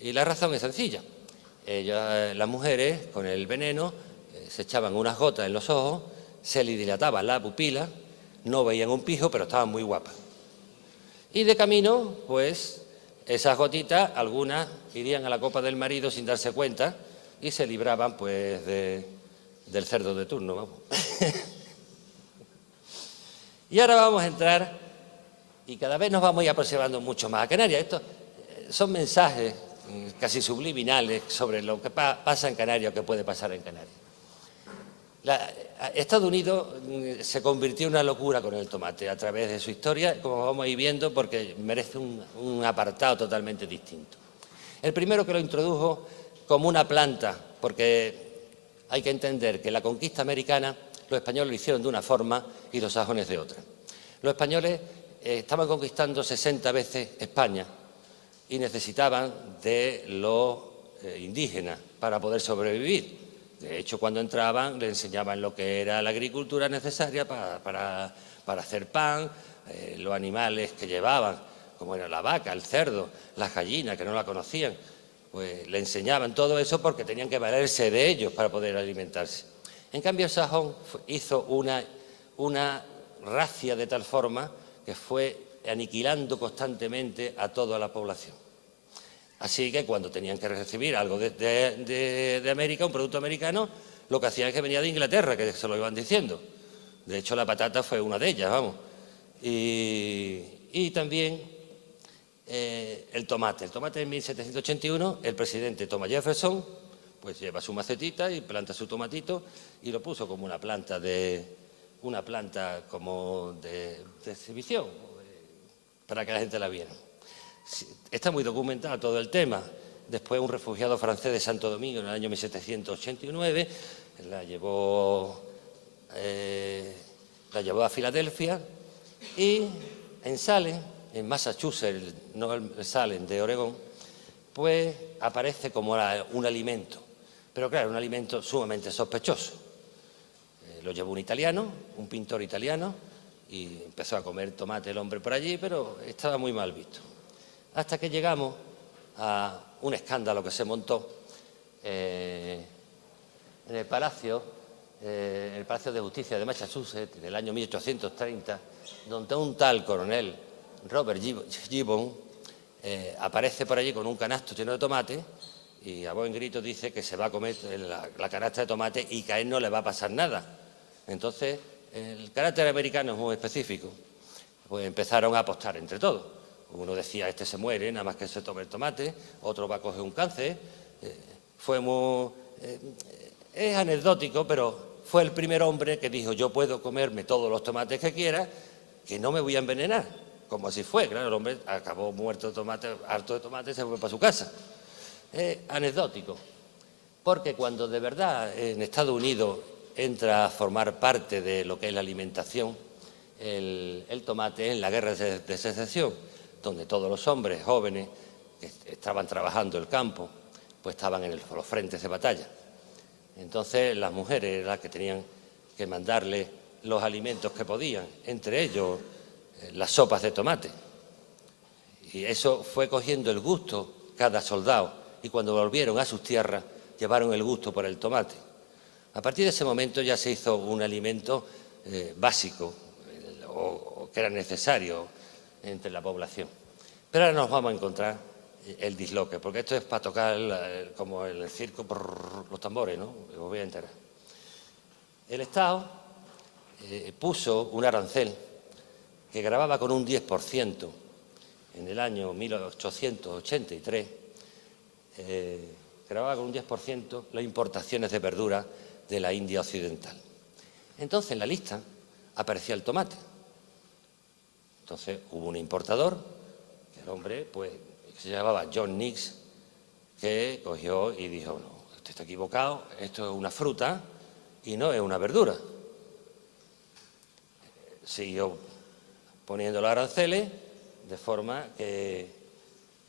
Y la razón es sencilla. Las mujeres, con el veneno, se echaban unas gotas en los ojos, se les dilataba la pupila, no veían un pijo, pero estaban muy guapas. Y de camino, pues, esas gotitas, algunas irían a la copa del marido sin darse cuenta y se libraban, pues, del cerdo de turno, vamos. Y ahora vamos a entrar, y cada vez nos vamos a ir aproximando mucho más a Canarias. Estos son mensajes casi subliminales sobre lo que pasa en Canarias o que puede pasar en Canarias. Estados Unidos se convirtió en una locura con el tomate a través de su historia, como vamos a ir viendo, porque merece un apartado totalmente distinto. El primero que lo introdujo como una planta, porque hay que entender que la conquista americana los españoles lo hicieron de una forma y los sajones de otra. Los españoles estaban conquistando 60 veces España y necesitaban de los indígenas para poder sobrevivir. De hecho, cuando entraban, les enseñaban lo que era la agricultura necesaria para hacer pan, los animales que llevaban, como era la vaca, el cerdo, las gallinas, que no la conocían, pues le enseñaban todo eso porque tenían que valerse de ellos para poder alimentarse. En cambio, el sajón hizo una racia de tal forma que fue aniquilando constantemente a toda la población. Así que cuando tenían que recibir algo de América, un producto americano, lo que hacían es que venía de Inglaterra, que se lo iban diciendo. De hecho, la patata fue una de ellas, vamos. Y también el tomate. El tomate en 1781, el presidente Thomas Jefferson, pues lleva su macetita y planta su tomatito y lo puso como una planta como de exhibición, para que la gente la viera. Está muy documentado todo el tema. Después un refugiado francés de Santo Domingo en el año 1789 la llevó a Filadelfia y en Salem, en Massachusetts, no el Salem de Oregón, pues aparece como un alimento. Pero claro, un alimento sumamente sospechoso. Lo llevó un italiano, un pintor italiano, y empezó a comer tomate el hombre por allí, pero estaba muy mal visto. Hasta que llegamos a un escándalo que se montó en el Palacio de Justicia de Massachusetts del año 1830, donde un tal coronel Robert Gibbon aparece por allí con un canasto lleno de tomate y a buen grito dice que se va a comer la canasta de tomate y que a él no le va a pasar nada. Entonces, el carácter americano es muy específico. Pues empezaron a apostar entre todos. Uno decía, este se muere, nada más que se tome el tomate, otro va a coger un cáncer. Es anecdótico, pero fue el primer hombre que dijo, yo puedo comerme todos los tomates que quiera, que no me voy a envenenar como así fue. Claro, el hombre acabó muerto de tomate, harto de tomate, y se fue para su casa. Es anecdótico, porque cuando de verdad en Estados Unidos entra a formar parte de lo que es la alimentación, el tomate en la guerra de secesión, donde todos los hombres jóvenes que estaban trabajando el campo, pues estaban en los frentes de batalla. Entonces las mujeres eran las que tenían que mandarle los alimentos que podían, entre ellos las sopas de tomate. Y eso fue cogiendo el gusto cada soldado, y cuando volvieron a sus tierras llevaron el gusto por el tomate. A partir de ese momento ya se hizo un alimento básico, o que era necesario entre la población. Pero ahora nos vamos a encontrar el disloque, porque esto es para tocar como en el circo por los tambores, ¿no? Os voy a enterar. El Estado puso un arancel que grababa con un 10% en el año 1883, grababa con un 10% las importaciones de verduras de la India Occidental. Entonces en la lista aparecía el tomate. Entonces hubo un importador, que el hombre pues se llamaba John Nix, que cogió y dijo: no, usted está equivocado, esto es una fruta y no es una verdura. Siguió poniendo los aranceles, de forma que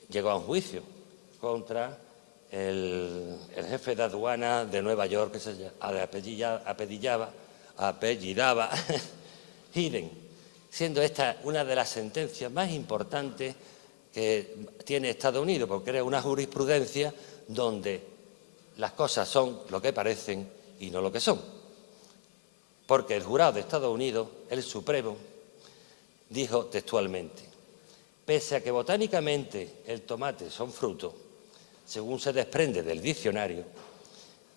llegó a un juicio contra el jefe de aduana de Nueva York, que se apellidaba Hayden, siendo esta una de las sentencias más importantes que tiene Estados Unidos, porque era una jurisprudencia donde las cosas son lo que parecen y no lo que son. Porque el jurado de Estados Unidos, el Supremo, dijo textualmente: pese a que botánicamente el tomate son frutos, según se desprende del diccionario,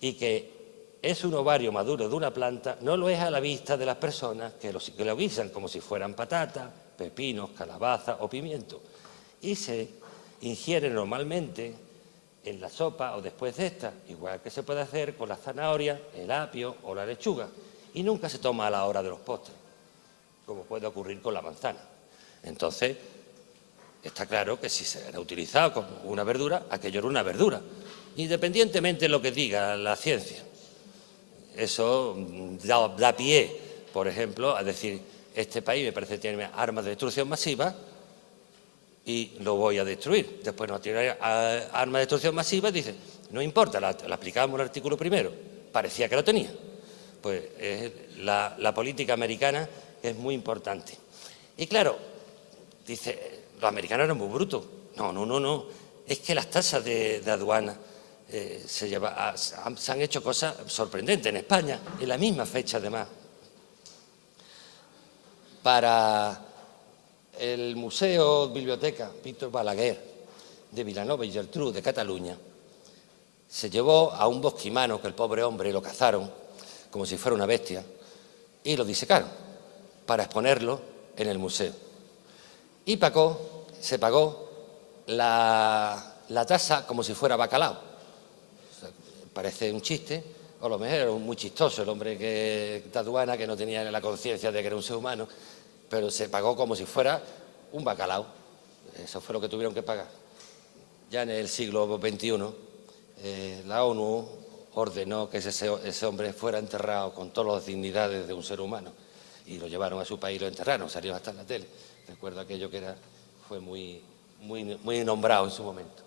y que es un ovario maduro de una planta, no lo es a la vista de las personas que lo guisan como si fueran patatas, pepinos, calabazas o pimientos, y se ingiere normalmente en la sopa o después de esta, igual que se puede hacer con la zanahoria, el apio o la lechuga, y nunca se toma a la hora de los postres, como puede ocurrir con la manzana. Entonces, está claro que si se era utilizado como una verdura, aquello era una verdura, independientemente de lo que diga la ciencia. Eso da pie, por ejemplo, a decir: este país me parece que tiene armas de destrucción masiva y lo voy a destruir. Después no tiene armas de destrucción masiva y dice: no importa, le aplicamos el artículo primero. Parecía que lo tenía. Pues la política americana es muy importante. Y claro, dice, los americanos eran muy brutos. No. Es que las tasas de aduana se han hecho cosas sorprendentes en España, en la misma fecha además. Para el Museo Biblioteca Víctor Balaguer de Vilanova y Geltrú de Cataluña, se llevó a un bosquimano, que el pobre hombre lo cazaron como si fuera una bestia, y lo disecaron para exponerlo en el museo. Y se pagó la tasa como si fuera bacalao. O sea, parece un chiste, o a lo mejor era muy chistoso el hombre de aduana, que no tenía la conciencia de que era un ser humano, pero se pagó como si fuera un bacalao. Eso fue lo que tuvieron que pagar. Ya en el siglo XXI, la ONU ordenó que ese hombre fuera enterrado con todas las dignidades de un ser humano, y lo llevaron a su país y lo enterraron, salió hasta en la tele. Recuerdo aquello que fue muy nombrado en su momento.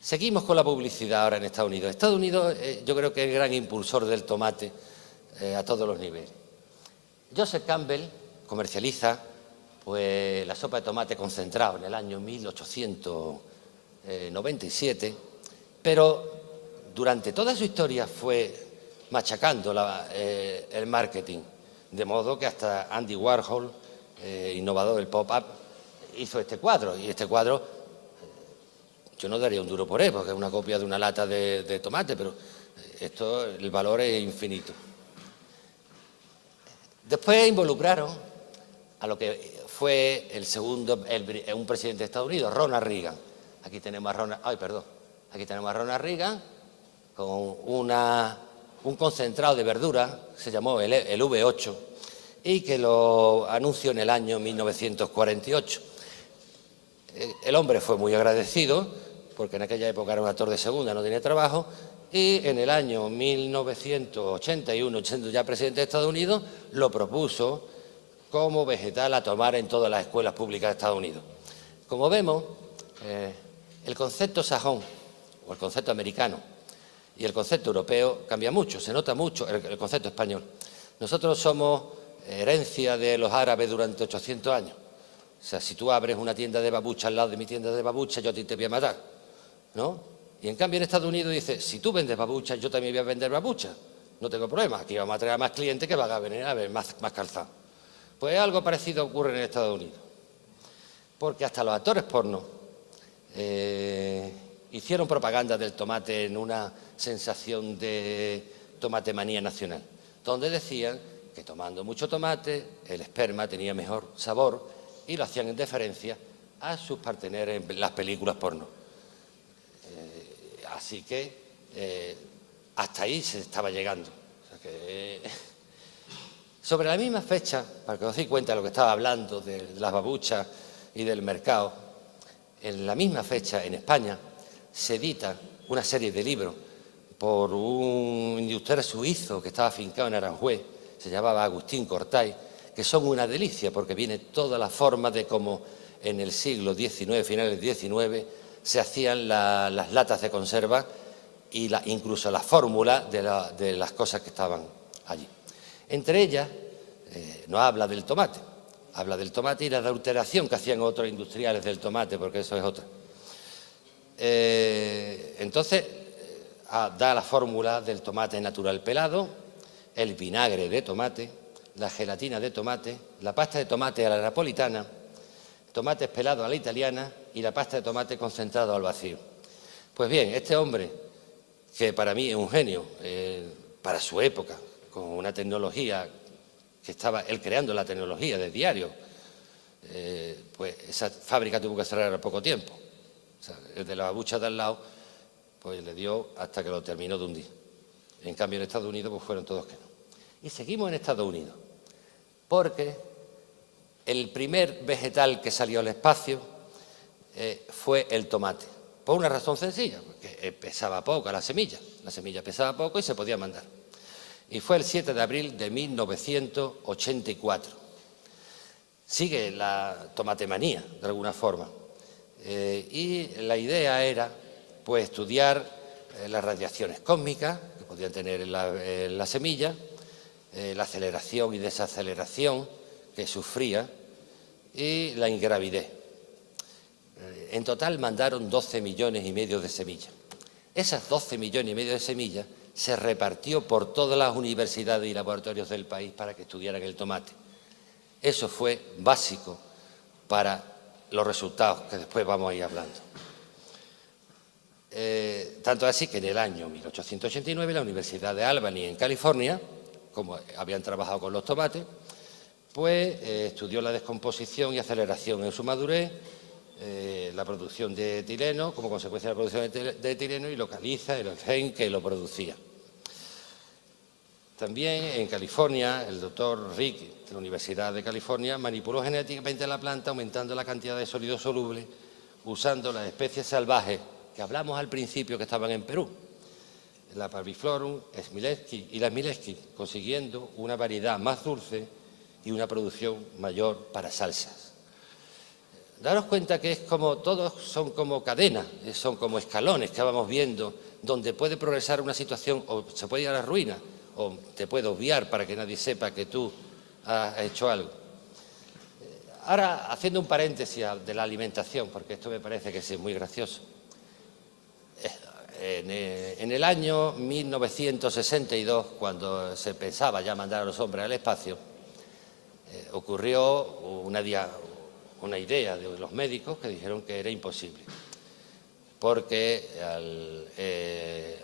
Seguimos con la publicidad ahora en Estados Unidos. Estados Unidos yo creo que es el gran impulsor del tomate a todos los niveles. Joseph Campbell comercializa pues la sopa de tomate concentrado en el año 1897, pero durante toda su historia fue machacando el marketing, de modo que hasta Andy Warhol, innovador del pop-up, hizo este cuadro. Y este cuadro, yo no daría un duro por él, porque es una copia de una lata de tomate, pero el valor es infinito. Después involucraron a lo que fue un presidente de Estados Unidos, Ronald Reagan. Aquí tenemos a Ronald Reagan con un concentrado de verduras, se llamó el V8, y que lo anunció en el año 1948. El hombre fue muy agradecido, porque en aquella época era un actor de segunda, no tenía trabajo, y en el año 1981, siendo ya presidente de Estados Unidos, lo propuso como vegetal a tomar en todas las escuelas públicas de Estados Unidos. Como vemos, el concepto sajón, o el concepto americano, y el concepto europeo cambia mucho, se nota mucho el concepto español. Nosotros somos herencia de los árabes durante 800 años. O sea, si tú abres una tienda de babucha al lado de mi tienda de babucha, yo a ti te voy a matar, ¿no? Y en cambio en Estados Unidos dice, si tú vendes babucha, yo también voy a vender babucha. No tengo problema, aquí vamos a traer a más clientes que van a venir a ver más calzado. Pues algo parecido ocurre en Estados Unidos. Porque hasta los actores porno hicieron propaganda del tomate en una sensación de tomatemanía nacional, donde decían que tomando mucho tomate el esperma tenía mejor sabor y lo hacían en deferencia a sus parteneres en las películas porno. Así que hasta ahí se estaba llegando. O sea que, sobre la misma fecha, para que os deis cuenta de lo que estaba hablando, de las babuchas y del mercado, en la misma fecha en España se edita una serie de libros por un industrial suizo que estaba afincado en Aranjuez, se llamaba Agustín Cortay, que son una delicia porque viene toda la forma de cómo en el siglo XIX, finales del XIX, se hacían las latas de conserva y incluso la fórmula de las cosas que estaban allí. Entre ellas, no habla del tomate, habla del tomate y la adulteración que hacían otros industriales del tomate, porque eso es otra. Entonces, da la fórmula del tomate natural pelado, el vinagre de tomate, la gelatina de tomate, la pasta de tomate a la napolitana, tomates pelados a la italiana y la pasta de tomate concentrado al vacío. Pues bien, este hombre, que para mí es un genio, para su época, con una tecnología que estaba él creando la tecnología de diario, pues esa fábrica tuvo que cerrar a poco tiempo. O sea, el de la babucha de al lado, pues le dio hasta que lo terminó de hundir. En cambio, en Estados Unidos, pues fueron todos que no. Y seguimos en Estados Unidos, porque el primer vegetal que salió al espacio fue el tomate, por una razón sencilla, porque pesaba poco la semilla pesaba poco y se podía mandar. Y fue el 7 de abril de 1984. Sigue la tomatemanía, de alguna forma. Y la idea era, pues, estudiar las radiaciones cósmicas que podían tener en la semilla, la aceleración y desaceleración que sufría y la ingravidez. En total mandaron 12,5 millones de semillas. Esas 12,5 millones de semillas se repartió por todas las universidades y laboratorios del país para que estudiaran el tomate. Eso fue básico para los resultados que después vamos a ir hablando. Tanto así que en el año 1889 la Universidad de Albany en California, como habían trabajado con los tomates, pues estudió la descomposición y aceleración en su madurez, la producción de etileno, como consecuencia de la producción de etileno, y localiza el gen que lo producía. También en California, el doctor Rick, de la Universidad de California, manipuló genéticamente la planta, aumentando la cantidad de sólido soluble, usando las especies salvajes que hablamos al principio que estaban en Perú, la Parviflorum Smileski y la Smileski, consiguiendo una variedad más dulce y una producción mayor para salsas. Daros cuenta que es como, todos son como cadenas, son como escalones que vamos viendo, donde puede progresar una situación o se puede ir a la ruina, o te puede obviar para que nadie sepa que tú has hecho algo. Ahora, haciendo un paréntesis de la alimentación, porque esto me parece que es muy gracioso. En el año 1962, cuando se pensaba ya mandar a los hombres al espacio, ocurrió una idea de los médicos que dijeron que era imposible, porque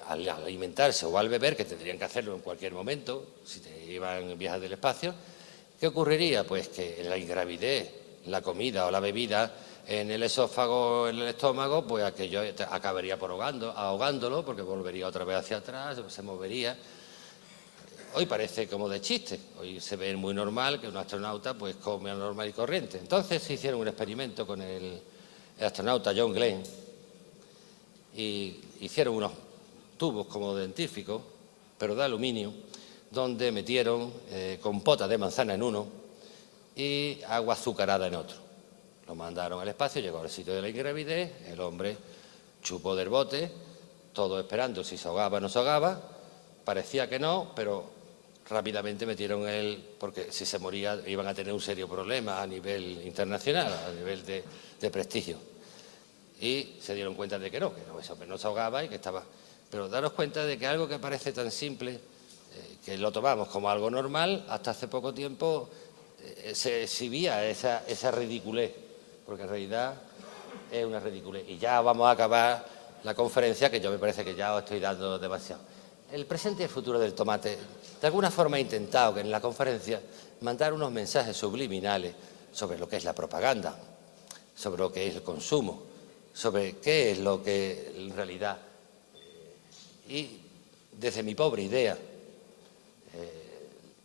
al alimentarse o al beber, que tendrían que hacerlo en cualquier momento, si te iban en viajes del espacio, ¿qué ocurriría? Pues que en la ingravidez, la comida o la bebida en el esófago, en el estómago, pues aquello acabaría por ahogándolo, porque volvería otra vez hacia atrás, se movería. hoy parece como de chiste. Hoy se ve muy normal que un astronauta pues come normal y corriente. Entonces se hicieron un experimento con el astronauta John Glenn y hicieron unos tubos como dentíficos, pero de aluminio, donde metieron compota de manzana en uno y agua azucarada en otro. Lo mandaron al espacio, llegó al sitio de la ingravidez, el hombre chupó del bote, todo esperando si se ahogaba o no se ahogaba. Parecía que no, pero rápidamente metieron porque si se moría iban a tener un serio problema a nivel internacional, a nivel de prestigio. Y se dieron cuenta de que no, ese hombre no se ahogaba y que estaba... Pero daros cuenta de que algo que parece tan simple, que lo tomamos como algo normal, hasta hace poco tiempo se exhibía esa ridiculez, porque en realidad es una ridiculez. Y ya vamos a acabar la conferencia, que yo me parece que ya os estoy dando demasiado. El presente y el futuro del tomate. De alguna forma he intentado que en la conferencia mandar unos mensajes subliminales sobre lo que es la propaganda, sobre lo que es el consumo, sobre qué es lo que en realidad... Y desde mi pobre idea,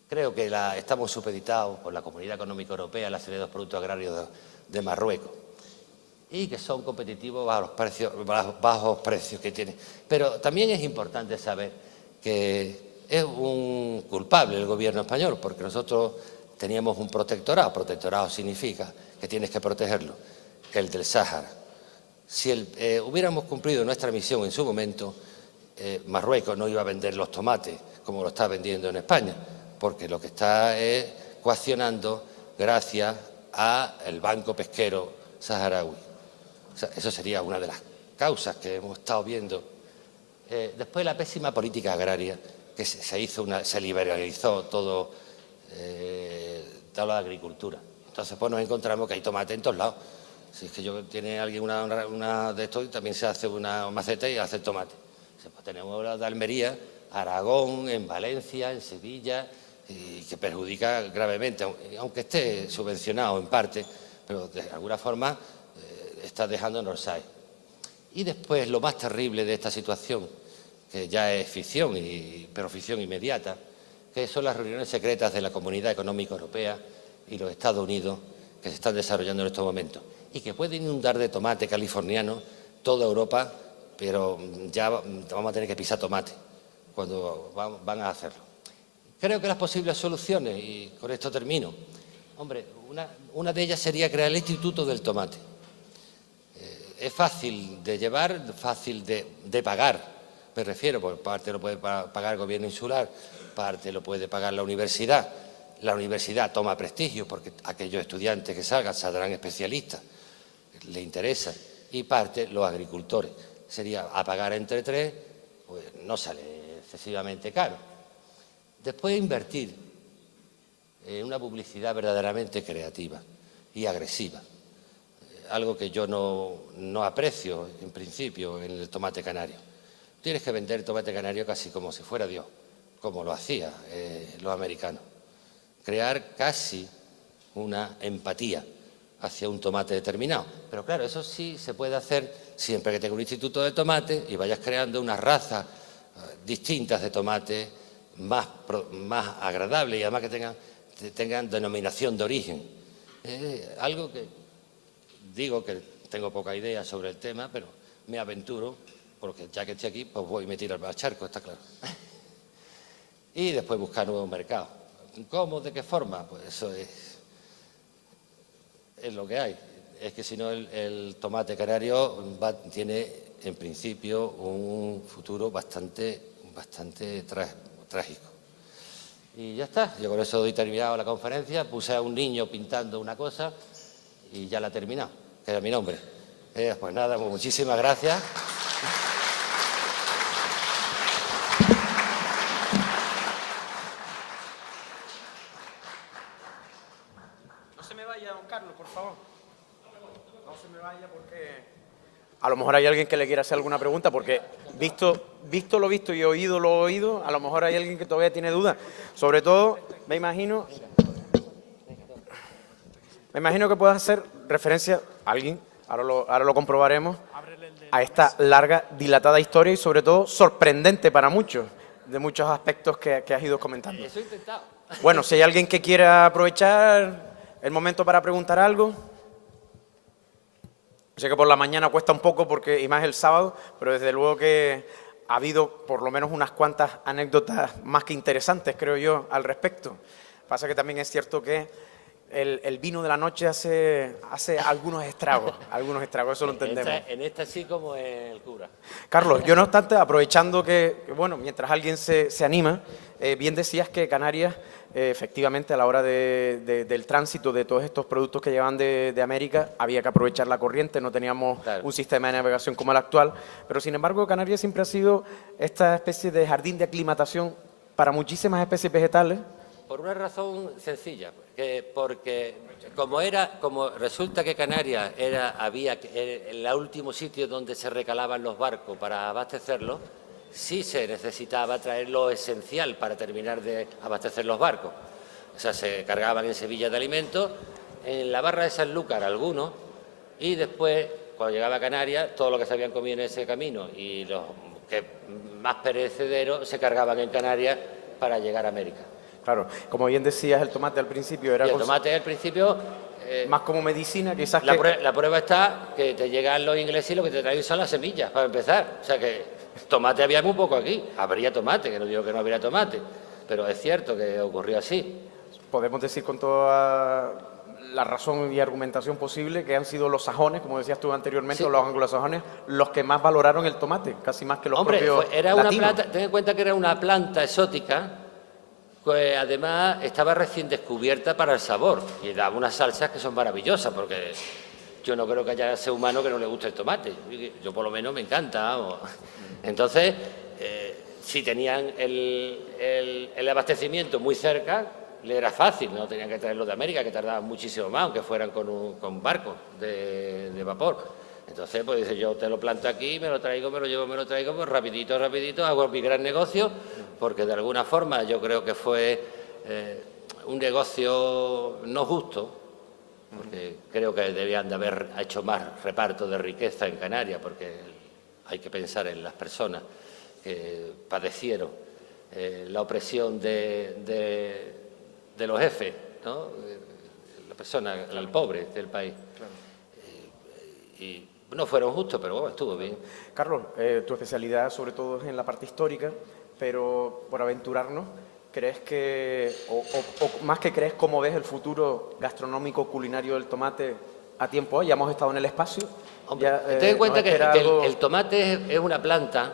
creo que estamos supeditados por la Comunidad Económica Europea a la serie de los productos agrarios de Marruecos y que son competitivos bajos precios que tienen. Pero también es importante saber que es un culpable el gobierno español, porque nosotros teníamos un protectorado. Protectorado significa que tienes que protegerlo, el del Sáhara. Si hubiéramos cumplido nuestra misión en su momento, Marruecos no iba a vender los tomates como lo está vendiendo en España, porque lo que está es coaccionando gracias al banco pesquero saharaui. O sea, eso sería una de las causas que hemos estado viendo. Después la pésima política agraria, que se liberalizó toda la agricultura. Entonces pues nos encontramos que hay tomate en todos lados. Si es que tiene alguien una de estos y también se hace una maceta y hace tomate. Pues tenemos la de Almería, Aragón, en Valencia, en Sevilla, y que perjudica gravemente, aunque esté subvencionado en parte, pero de alguna forma está dejando en Orsay. Y después lo más terrible de esta situación, que ya es ficción, pero ficción inmediata, que son las reuniones secretas de la Comunidad Económica Europea y los Estados Unidos que se están desarrollando en estos momentos y que pueden inundar de tomate californiano toda Europa, pero ya vamos a tener que pisar tomate cuando van a hacerlo. Creo que las posibles soluciones, y con esto termino, hombre, una de ellas sería crear el Instituto del Tomate. Es fácil de llevar, fácil de pagar, me refiero, porque parte lo puede pagar el gobierno insular, parte lo puede pagar la universidad. La universidad toma prestigio porque aquellos estudiantes que salgan saldrán especialistas, le interesa, y parte los agricultores. Sería a pagar entre tres, pues no sale excesivamente caro. Después invertir en una publicidad verdaderamente creativa y agresiva, algo que yo no aprecio en principio en el tomate canario. Tienes que vender tomate canario casi como si fuera Dios, como lo hacían los americanos. Crear casi una empatía hacia un tomate determinado. Pero claro, eso sí se puede hacer siempre que tenga un instituto de tomate y vayas creando unas razas distintas de tomate más agradables y además que tengan denominación de origen. Algo que digo que tengo poca idea sobre el tema, pero me aventuro, porque ya que estoy aquí, pues voy y me tiro al charco, está claro. Y después buscar nuevos mercados. ¿Cómo? ¿De qué forma? Pues eso es lo que hay. Es que si no el tomate canario tiene en principio un futuro bastante trágico. Y ya está, yo con eso doy terminado la conferencia, puse a un niño pintando una cosa y ya la he terminado, que era mi nombre. Pues nada, pues muchísimas gracias. A lo mejor hay alguien que le quiera hacer alguna pregunta, porque visto lo visto y oído lo oído, a lo mejor hay alguien que todavía tiene dudas. Sobre todo, me imagino que pueda hacer referencia a alguien, ahora lo comprobaremos, a esta larga, dilatada historia y sobre todo sorprendente para muchos. de muchos aspectos que has ido comentando. Eso he intentado. Bueno, si hay alguien que quiera aprovechar el momento para preguntar algo. Sé que por la mañana cuesta un poco, porque y más el sábado, pero desde luego que ha habido por lo menos unas cuantas anécdotas más que interesantes, creo yo, al respecto. Pasa que también es cierto que el vino de la noche hace algunos estragos, eso lo entendemos. En esta sí, como el cura. Carlos, yo no obstante, aprovechando que bueno, mientras alguien se anima, bien decías que Canarias, efectivamente, a la hora del tránsito de todos estos productos que llevan de América, había que aprovechar la corriente, no teníamos un sistema de navegación como el actual, pero sin embargo Canarias siempre ha sido esta especie de jardín de aclimatación para muchísimas especies vegetales. Por una razón sencilla, porque como resulta que Canarias era el último sitio donde se recalaban los barcos para abastecerlos, sí se necesitaba traer lo esencial para terminar de abastecer los barcos. O sea, se cargaban en Sevilla de alimentos, en la barra de Sanlúcar algunos, y después, cuando llegaba a Canarias, todo lo que se habían comido en ese camino y los que más perecederos se cargaban en Canarias para llegar a América. Claro, como bien decías, el tomate al principio era... Y el tomate al principio... más como medicina, quizás la prueba está que te llegan los ingleses y lo que te traen son las semillas, para empezar. O sea que tomate había muy poco aquí. Habría tomate, que no digo que no habría tomate, pero es cierto que ocurrió así. Podemos decir con toda la razón y argumentación posible que han sido los sajones, como decías tú anteriormente, sí, o los anglosajones, los que más valoraron el tomate, casi más que los propios era latinos. Una planta, ten en cuenta que era una planta exótica, que además estaba recién descubierta para el sabor y daba unas salsas que son maravillosas, porque yo no creo que haya ser humano que no le guste el tomate. Yo por lo menos me encanta. Entonces, si tenían el abastecimiento muy cerca, le era fácil, no tenían que traerlo de América, que tardaban muchísimo más, aunque fueran con barcos de vapor. Entonces, pues dice, yo te lo planto aquí, me lo traigo, me lo llevo, me lo traigo, pues rapidito, hago mi gran negocio, porque de alguna forma yo creo que fue un negocio no justo, porque creo que debían de haber hecho más reparto de riqueza en Canarias, porque hay que pensar en las personas que padecieron la opresión de los jefes, ¿no? La persona, el pobre del país. Claro. Y no fueron justos, pero bueno, estuvo bien. Carlos, tu especialidad sobre todo es en la parte histórica, pero por aventurarnos, ¿crees que, o más que crees, cómo ves el futuro gastronómico culinario del tomate a tiempo hoy? Ya hemos estado en el espacio. Hombre, ten en cuenta que el tomate es una planta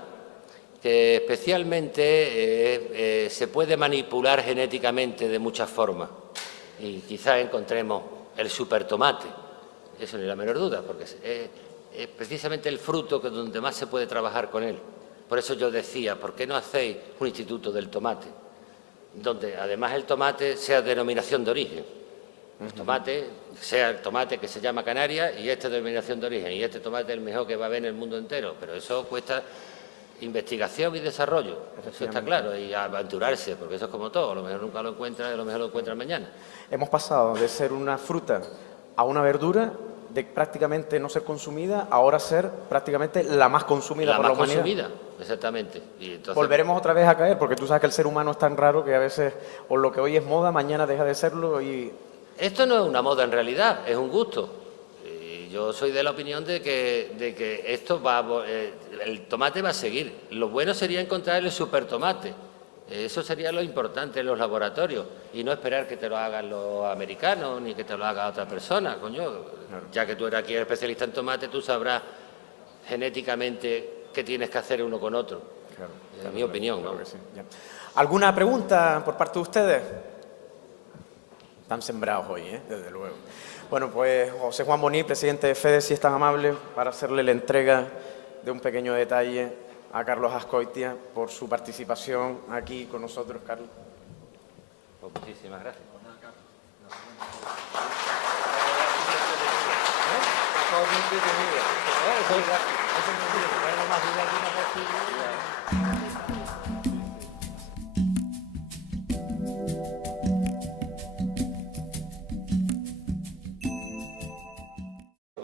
que especialmente se puede manipular genéticamente de muchas formas. Y quizás encontremos el supertomate, eso no hay la menor duda, porque es precisamente el fruto donde más se puede trabajar con él. Por eso yo decía, ¿por qué no hacéis un instituto del tomate? Donde además el tomate sea denominación de origen. El tomate, sea el tomate que se llama Canarias y esta denominación de origen, y este tomate es el mejor que va a haber en el mundo entero, pero eso cuesta investigación y desarrollo, eso está claro, y aventurarse, porque eso es como todo, a lo mejor nunca lo encuentras, a lo mejor lo encuentras mañana. Hemos pasado de ser una fruta a una verdura, de prácticamente no ser consumida, ahora ser prácticamente la más consumida por la humanidad. La más consumida, exactamente. Y entonces, volveremos otra vez a caer, porque tú sabes que el ser humano es tan raro que a veces, o lo que hoy es moda, mañana deja de serlo y... Esto no es una moda en realidad, es un gusto. Y yo soy de la opinión de que esto el tomate va a seguir. Lo bueno sería encontrar el supertomate. Eso sería lo importante en los laboratorios y no esperar que te lo hagan los americanos ni que te lo haga otra persona, coño. Claro. Ya que tú eres aquí el especialista en tomate, tú sabrás genéticamente qué tienes que hacer uno con otro. Claro, en mi opinión. Claro, ¿no? Sí. ¿Alguna pregunta por parte de ustedes? Están sembrados hoy, desde luego. Bueno, pues José Juan Boní, presidente de FEDE, si es tan amable para hacerle la entrega de un pequeño detalle a Carlos Azcoitia por su participación aquí con nosotros, Carlos. Pues muchísimas gracias.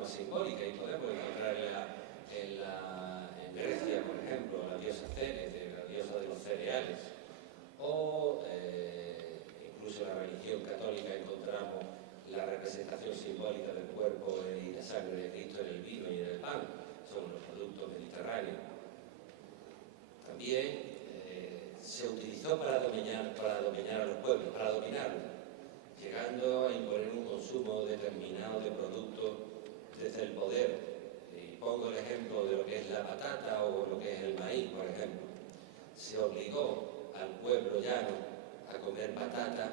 Simbólica, y podemos encontrar en Grecia, por ejemplo, la diosa Ceres, la diosa de los cereales. representación simbólica del cuerpo y la sangre de Cristo en el vino y en el pan, son los productos mediterráneos. También se utilizó para dominar a los pueblos, para dominarlos, llegando a imponer un consumo determinado de productos desde el poder. Y pongo el ejemplo de lo que es la patata o lo que es el maíz, por ejemplo. Se obligó al pueblo llano a comer patata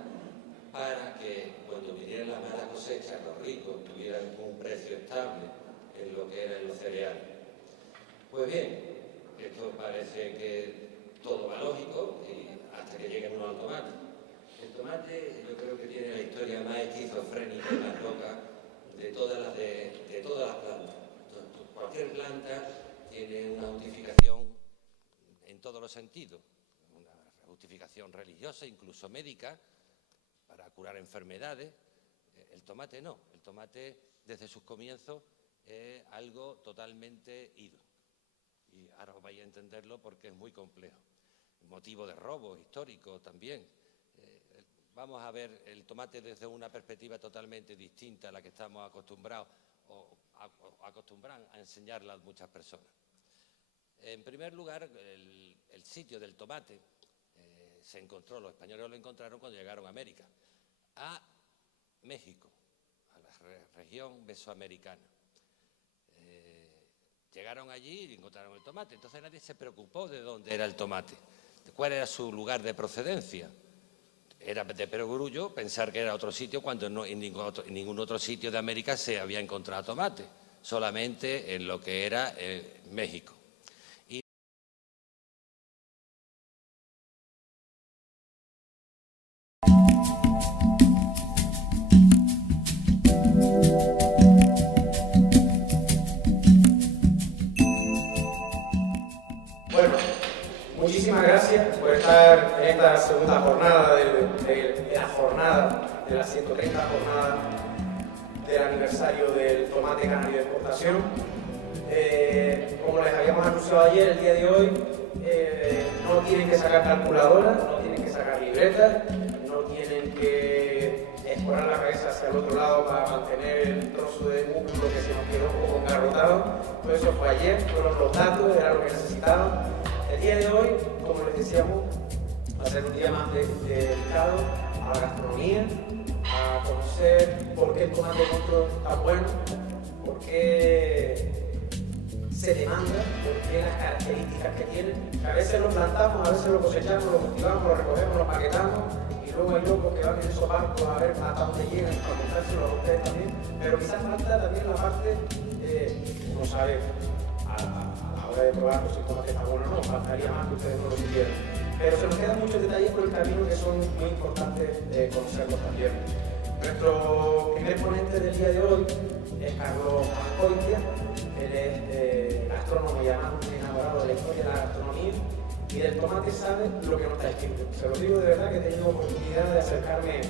para que cuando viniera la mala cosecha los ricos tuvieran un precio estable en lo que eran los cereales. Pues bien, esto parece que todo va lógico y hasta que lleguen uno al tomate. El tomate yo creo que tiene la historia más esquizofrénica y más loca de todas las plantas. Entonces, cualquier planta tiene una justificación en todos los sentidos, una justificación religiosa, incluso médica, para curar enfermedades. El tomate no, el tomate desde sus comienzos es algo totalmente ido. Y ahora os vais a entenderlo porque es muy complejo. Motivo de robo histórico también. Vamos a ver el tomate desde una perspectiva totalmente distinta a la que estamos acostumbrados o acostumbran a enseñarla a muchas personas. En primer lugar, el sitio del tomate se encontró, los españoles lo encontraron cuando llegaron a América, a México, a la región mesoamericana. Llegaron allí y encontraron el tomate, entonces nadie se preocupó de dónde era el tomate, de cuál era su lugar de procedencia. Era de perogrullo pensar que era otro sitio cuando no, en ningún otro sitio de América se había encontrado tomate, solamente en lo que era México. Bueno, muchísimas gracias por estar en esta segunda jornada de la jornada, de las 130 jornadas del aniversario del tomate canario de exportación. Como les habíamos anunciado ayer, el día de hoy no tienen que sacar calculadora, no tienen que sacar libretas, no tienen que escorar la cabeza hacia el otro lado para mantener el trozo de músculo que se nos quedó un poco engarrotado. Todo eso fue ayer, fueron los datos, era lo que necesitaban. El día de hoy, como les decíamos, va a ser un día más dedicado a la gastronomía, a conocer por qué el tomate nuestro está bueno, por qué se demanda, por qué las características que tiene. A veces lo plantamos, a veces lo cosechamos, lo cultivamos, lo recogemos, lo paquetamos y luego hay locos que van en esos barcos a ver hasta dónde llegan para contárselos a ustedes también. Pero quizás falta también la parte, uno sabe a la hora de probarlo si el tomate está bueno o no, faltaría más que ustedes no lo supieran. Pero se nos quedan muchos detalles por el camino que son muy importantes conocerlos también. Nuestro primer ponente del día de hoy es Carlos Azcoitia. Él es gastrónomo y además un enamorado de la historia de la gastronomía y del tomate sabe lo que no está escrito. Se lo digo de verdad que he tenido oportunidad de acercarme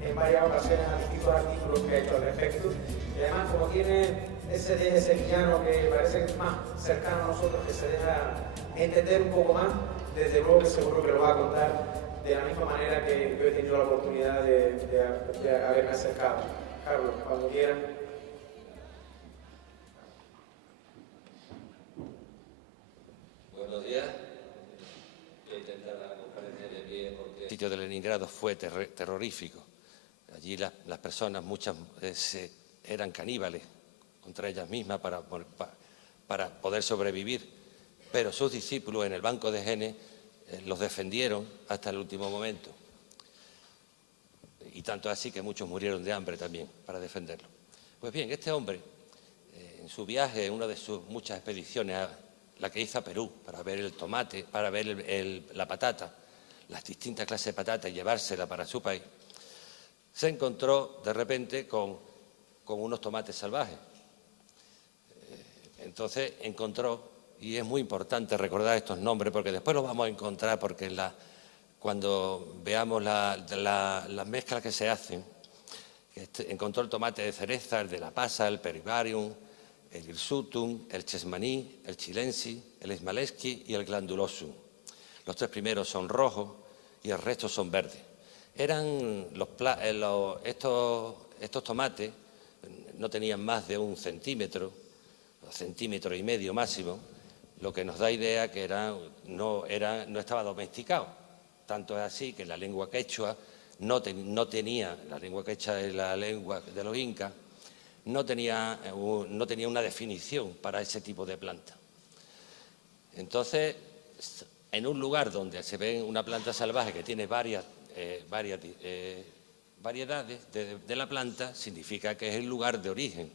en varias ocasiones a distintos artículos que he hecho al respecto y además como tiene ese deje sevillano que parece más cercano a nosotros, que se deja entender un poco más, desde luego que seguro que lo va a contar de la misma manera que yo he tenido la oportunidad de haberme acercado. Carlos, cuando quieran. Buenos días. Voy a intentar dar la conferencia de pie porque... El sitio de Leningrado fue terrorífico. Allí las personas, muchas eran caníbales contra ellas mismas para poder sobrevivir, pero sus discípulos en el banco de genes los defendieron hasta el último momento. Y tanto así que muchos murieron de hambre también para defenderlo. Pues bien, este hombre, en su viaje, en una de sus muchas expediciones, la que hizo a Perú, para ver el tomate, para ver la patata, las distintas clases de patata y llevársela para su país, se encontró de repente con unos tomates salvajes. Entonces encontró, y es muy importante recordar estos nombres porque después los vamos a encontrar porque cuando veamos las mezclas que se hacen, encontró el tomate de cereza, el de la pasa, el perivarium, el hirsutum, el chesmaní, el chilensis, el smaleski y el glandulosum. Los tres primeros son rojos y el resto son verdes. Eran estos tomates no tenían más de 1 centímetro, centímetro y medio máximo, lo que nos da idea que no estaba domesticado. Tanto es así que la lengua quechua no tenía, la lengua quechua es la lengua de los incas, no tenía una definición para ese tipo de planta. Entonces, en un lugar donde se ve una planta salvaje que tiene varias variedades de la planta, significa que es el lugar de origen.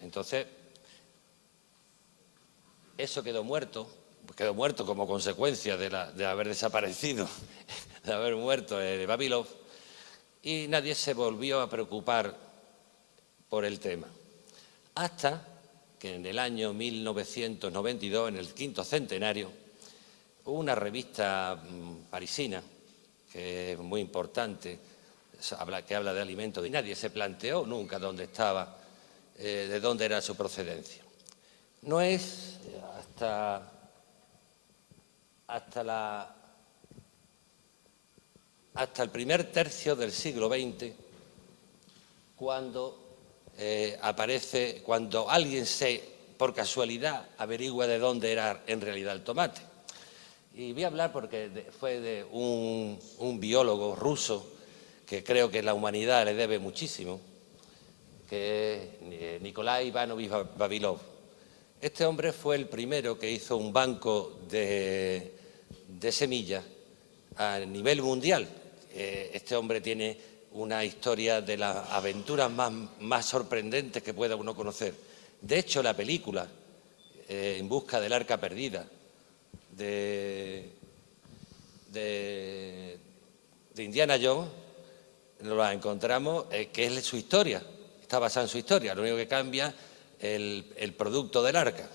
Entonces, eso quedó muerto como consecuencia de haber desaparecido, de haber muerto Vavilov, y nadie se volvió a preocupar por el tema. Hasta que en el año 1992, en el 5º centenario, hubo una revista parisina, que es muy importante, que habla de alimentos, y nadie se planteó nunca dónde estaba, de dónde era su procedencia. No es hasta el primer tercio del siglo XX cuando cuando alguien por casualidad averigua de dónde era en realidad el tomate. Y voy a hablar porque fue de un biólogo ruso que creo que la humanidad le debe muchísimo, que es Nikolai Ivanovich Vavilov. Este hombre fue el primero que hizo un banco de semillas a nivel mundial. Este hombre tiene una historia de las aventuras más sorprendentes que pueda uno conocer. De hecho, la película En busca del arca perdida de Indiana Jones, nos la encontramos, que es su historia, está basada en su historia. Lo único que cambia el producto del arca,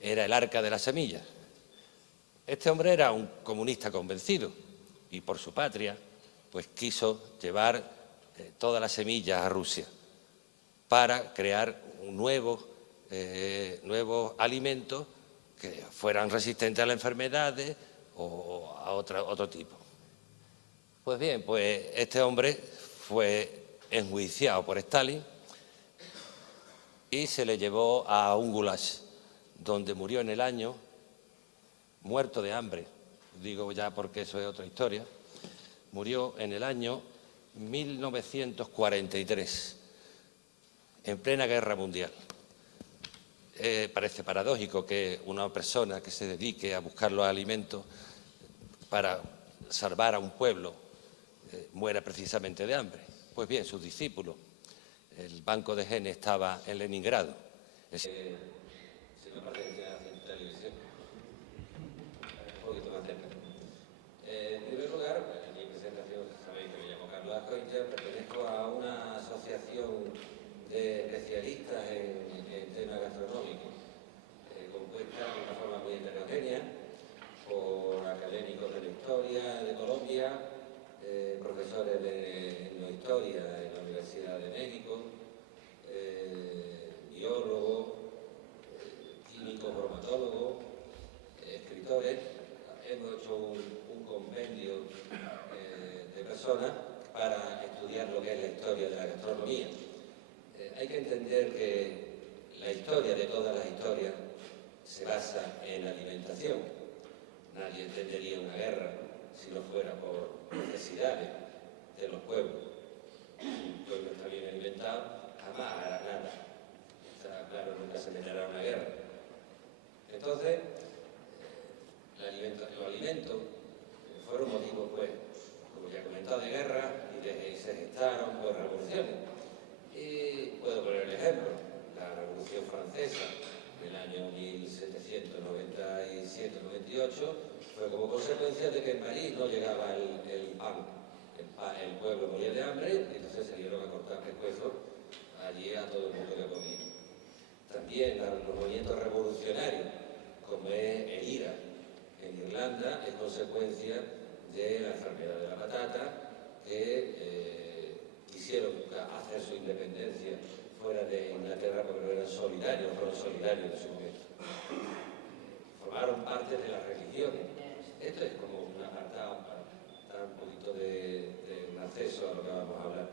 era el arca de las semillas. Este hombre era un comunista convencido y por su patria pues quiso llevar todas las semillas a Rusia para crear nuevos alimentos que fueran resistentes a las enfermedades o a otro tipo. Pues bien, pues este hombre fue enjuiciado por Stalin y se le llevó a un gulag, donde murió en el año, muerto de hambre, digo ya porque eso es otra historia, murió en el año 1943, en plena guerra mundial. Parece paradójico que una persona que se dedique a buscar los alimentos para salvar a un pueblo muera precisamente de hambre. Pues bien, sus discípulos, el banco de genes estaba en Leningrado. Si no parece que hacen televisión, un poquito más cerca. En primer lugar, en mi presentación sabéis que me llamo Carlos Ascoincha, pertenezco a una asociación de especialistas en temas gastronómicos, compuesta de una forma muy heterogénea por académicos de la historia de Colombia, profesores de etnohistoria en la Universidad de México, biólogos, químicos, bromatólogos, escritores. Hemos hecho un compendio de personas para estudiar lo que es la historia de la gastronomía. Hay que entender que la historia de todas las historias se basa en la alimentación. Nadie entendería una guerra si no fuera por necesidades de los pueblos. Si un pueblo está bien alimentado, jamás hará nada. O sea, claro, nunca se meterá en una guerra. Entonces, los alimentos fueron motivos, pues, como ya he comentado, de guerra y se gestaron por revoluciones. Y puedo poner el ejemplo, la Revolución Francesa del año 1797-98 fue como consecuencia de que en París no llegaba el pan. El pueblo moría de hambre y entonces salieron a cortar pescuezos allí a todo el mundo que comía. También los movimientos revolucionarios, como es el IRA en Irlanda, es consecuencia de la enfermedad de la patata, que quisieron hacer su independencia fuera de Inglaterra porque no eran solidarios, fueron solidarios en su momento. Formaron parte de las religiones. Esto es como un apartado para dar un poquito de un acceso a lo que vamos a hablar.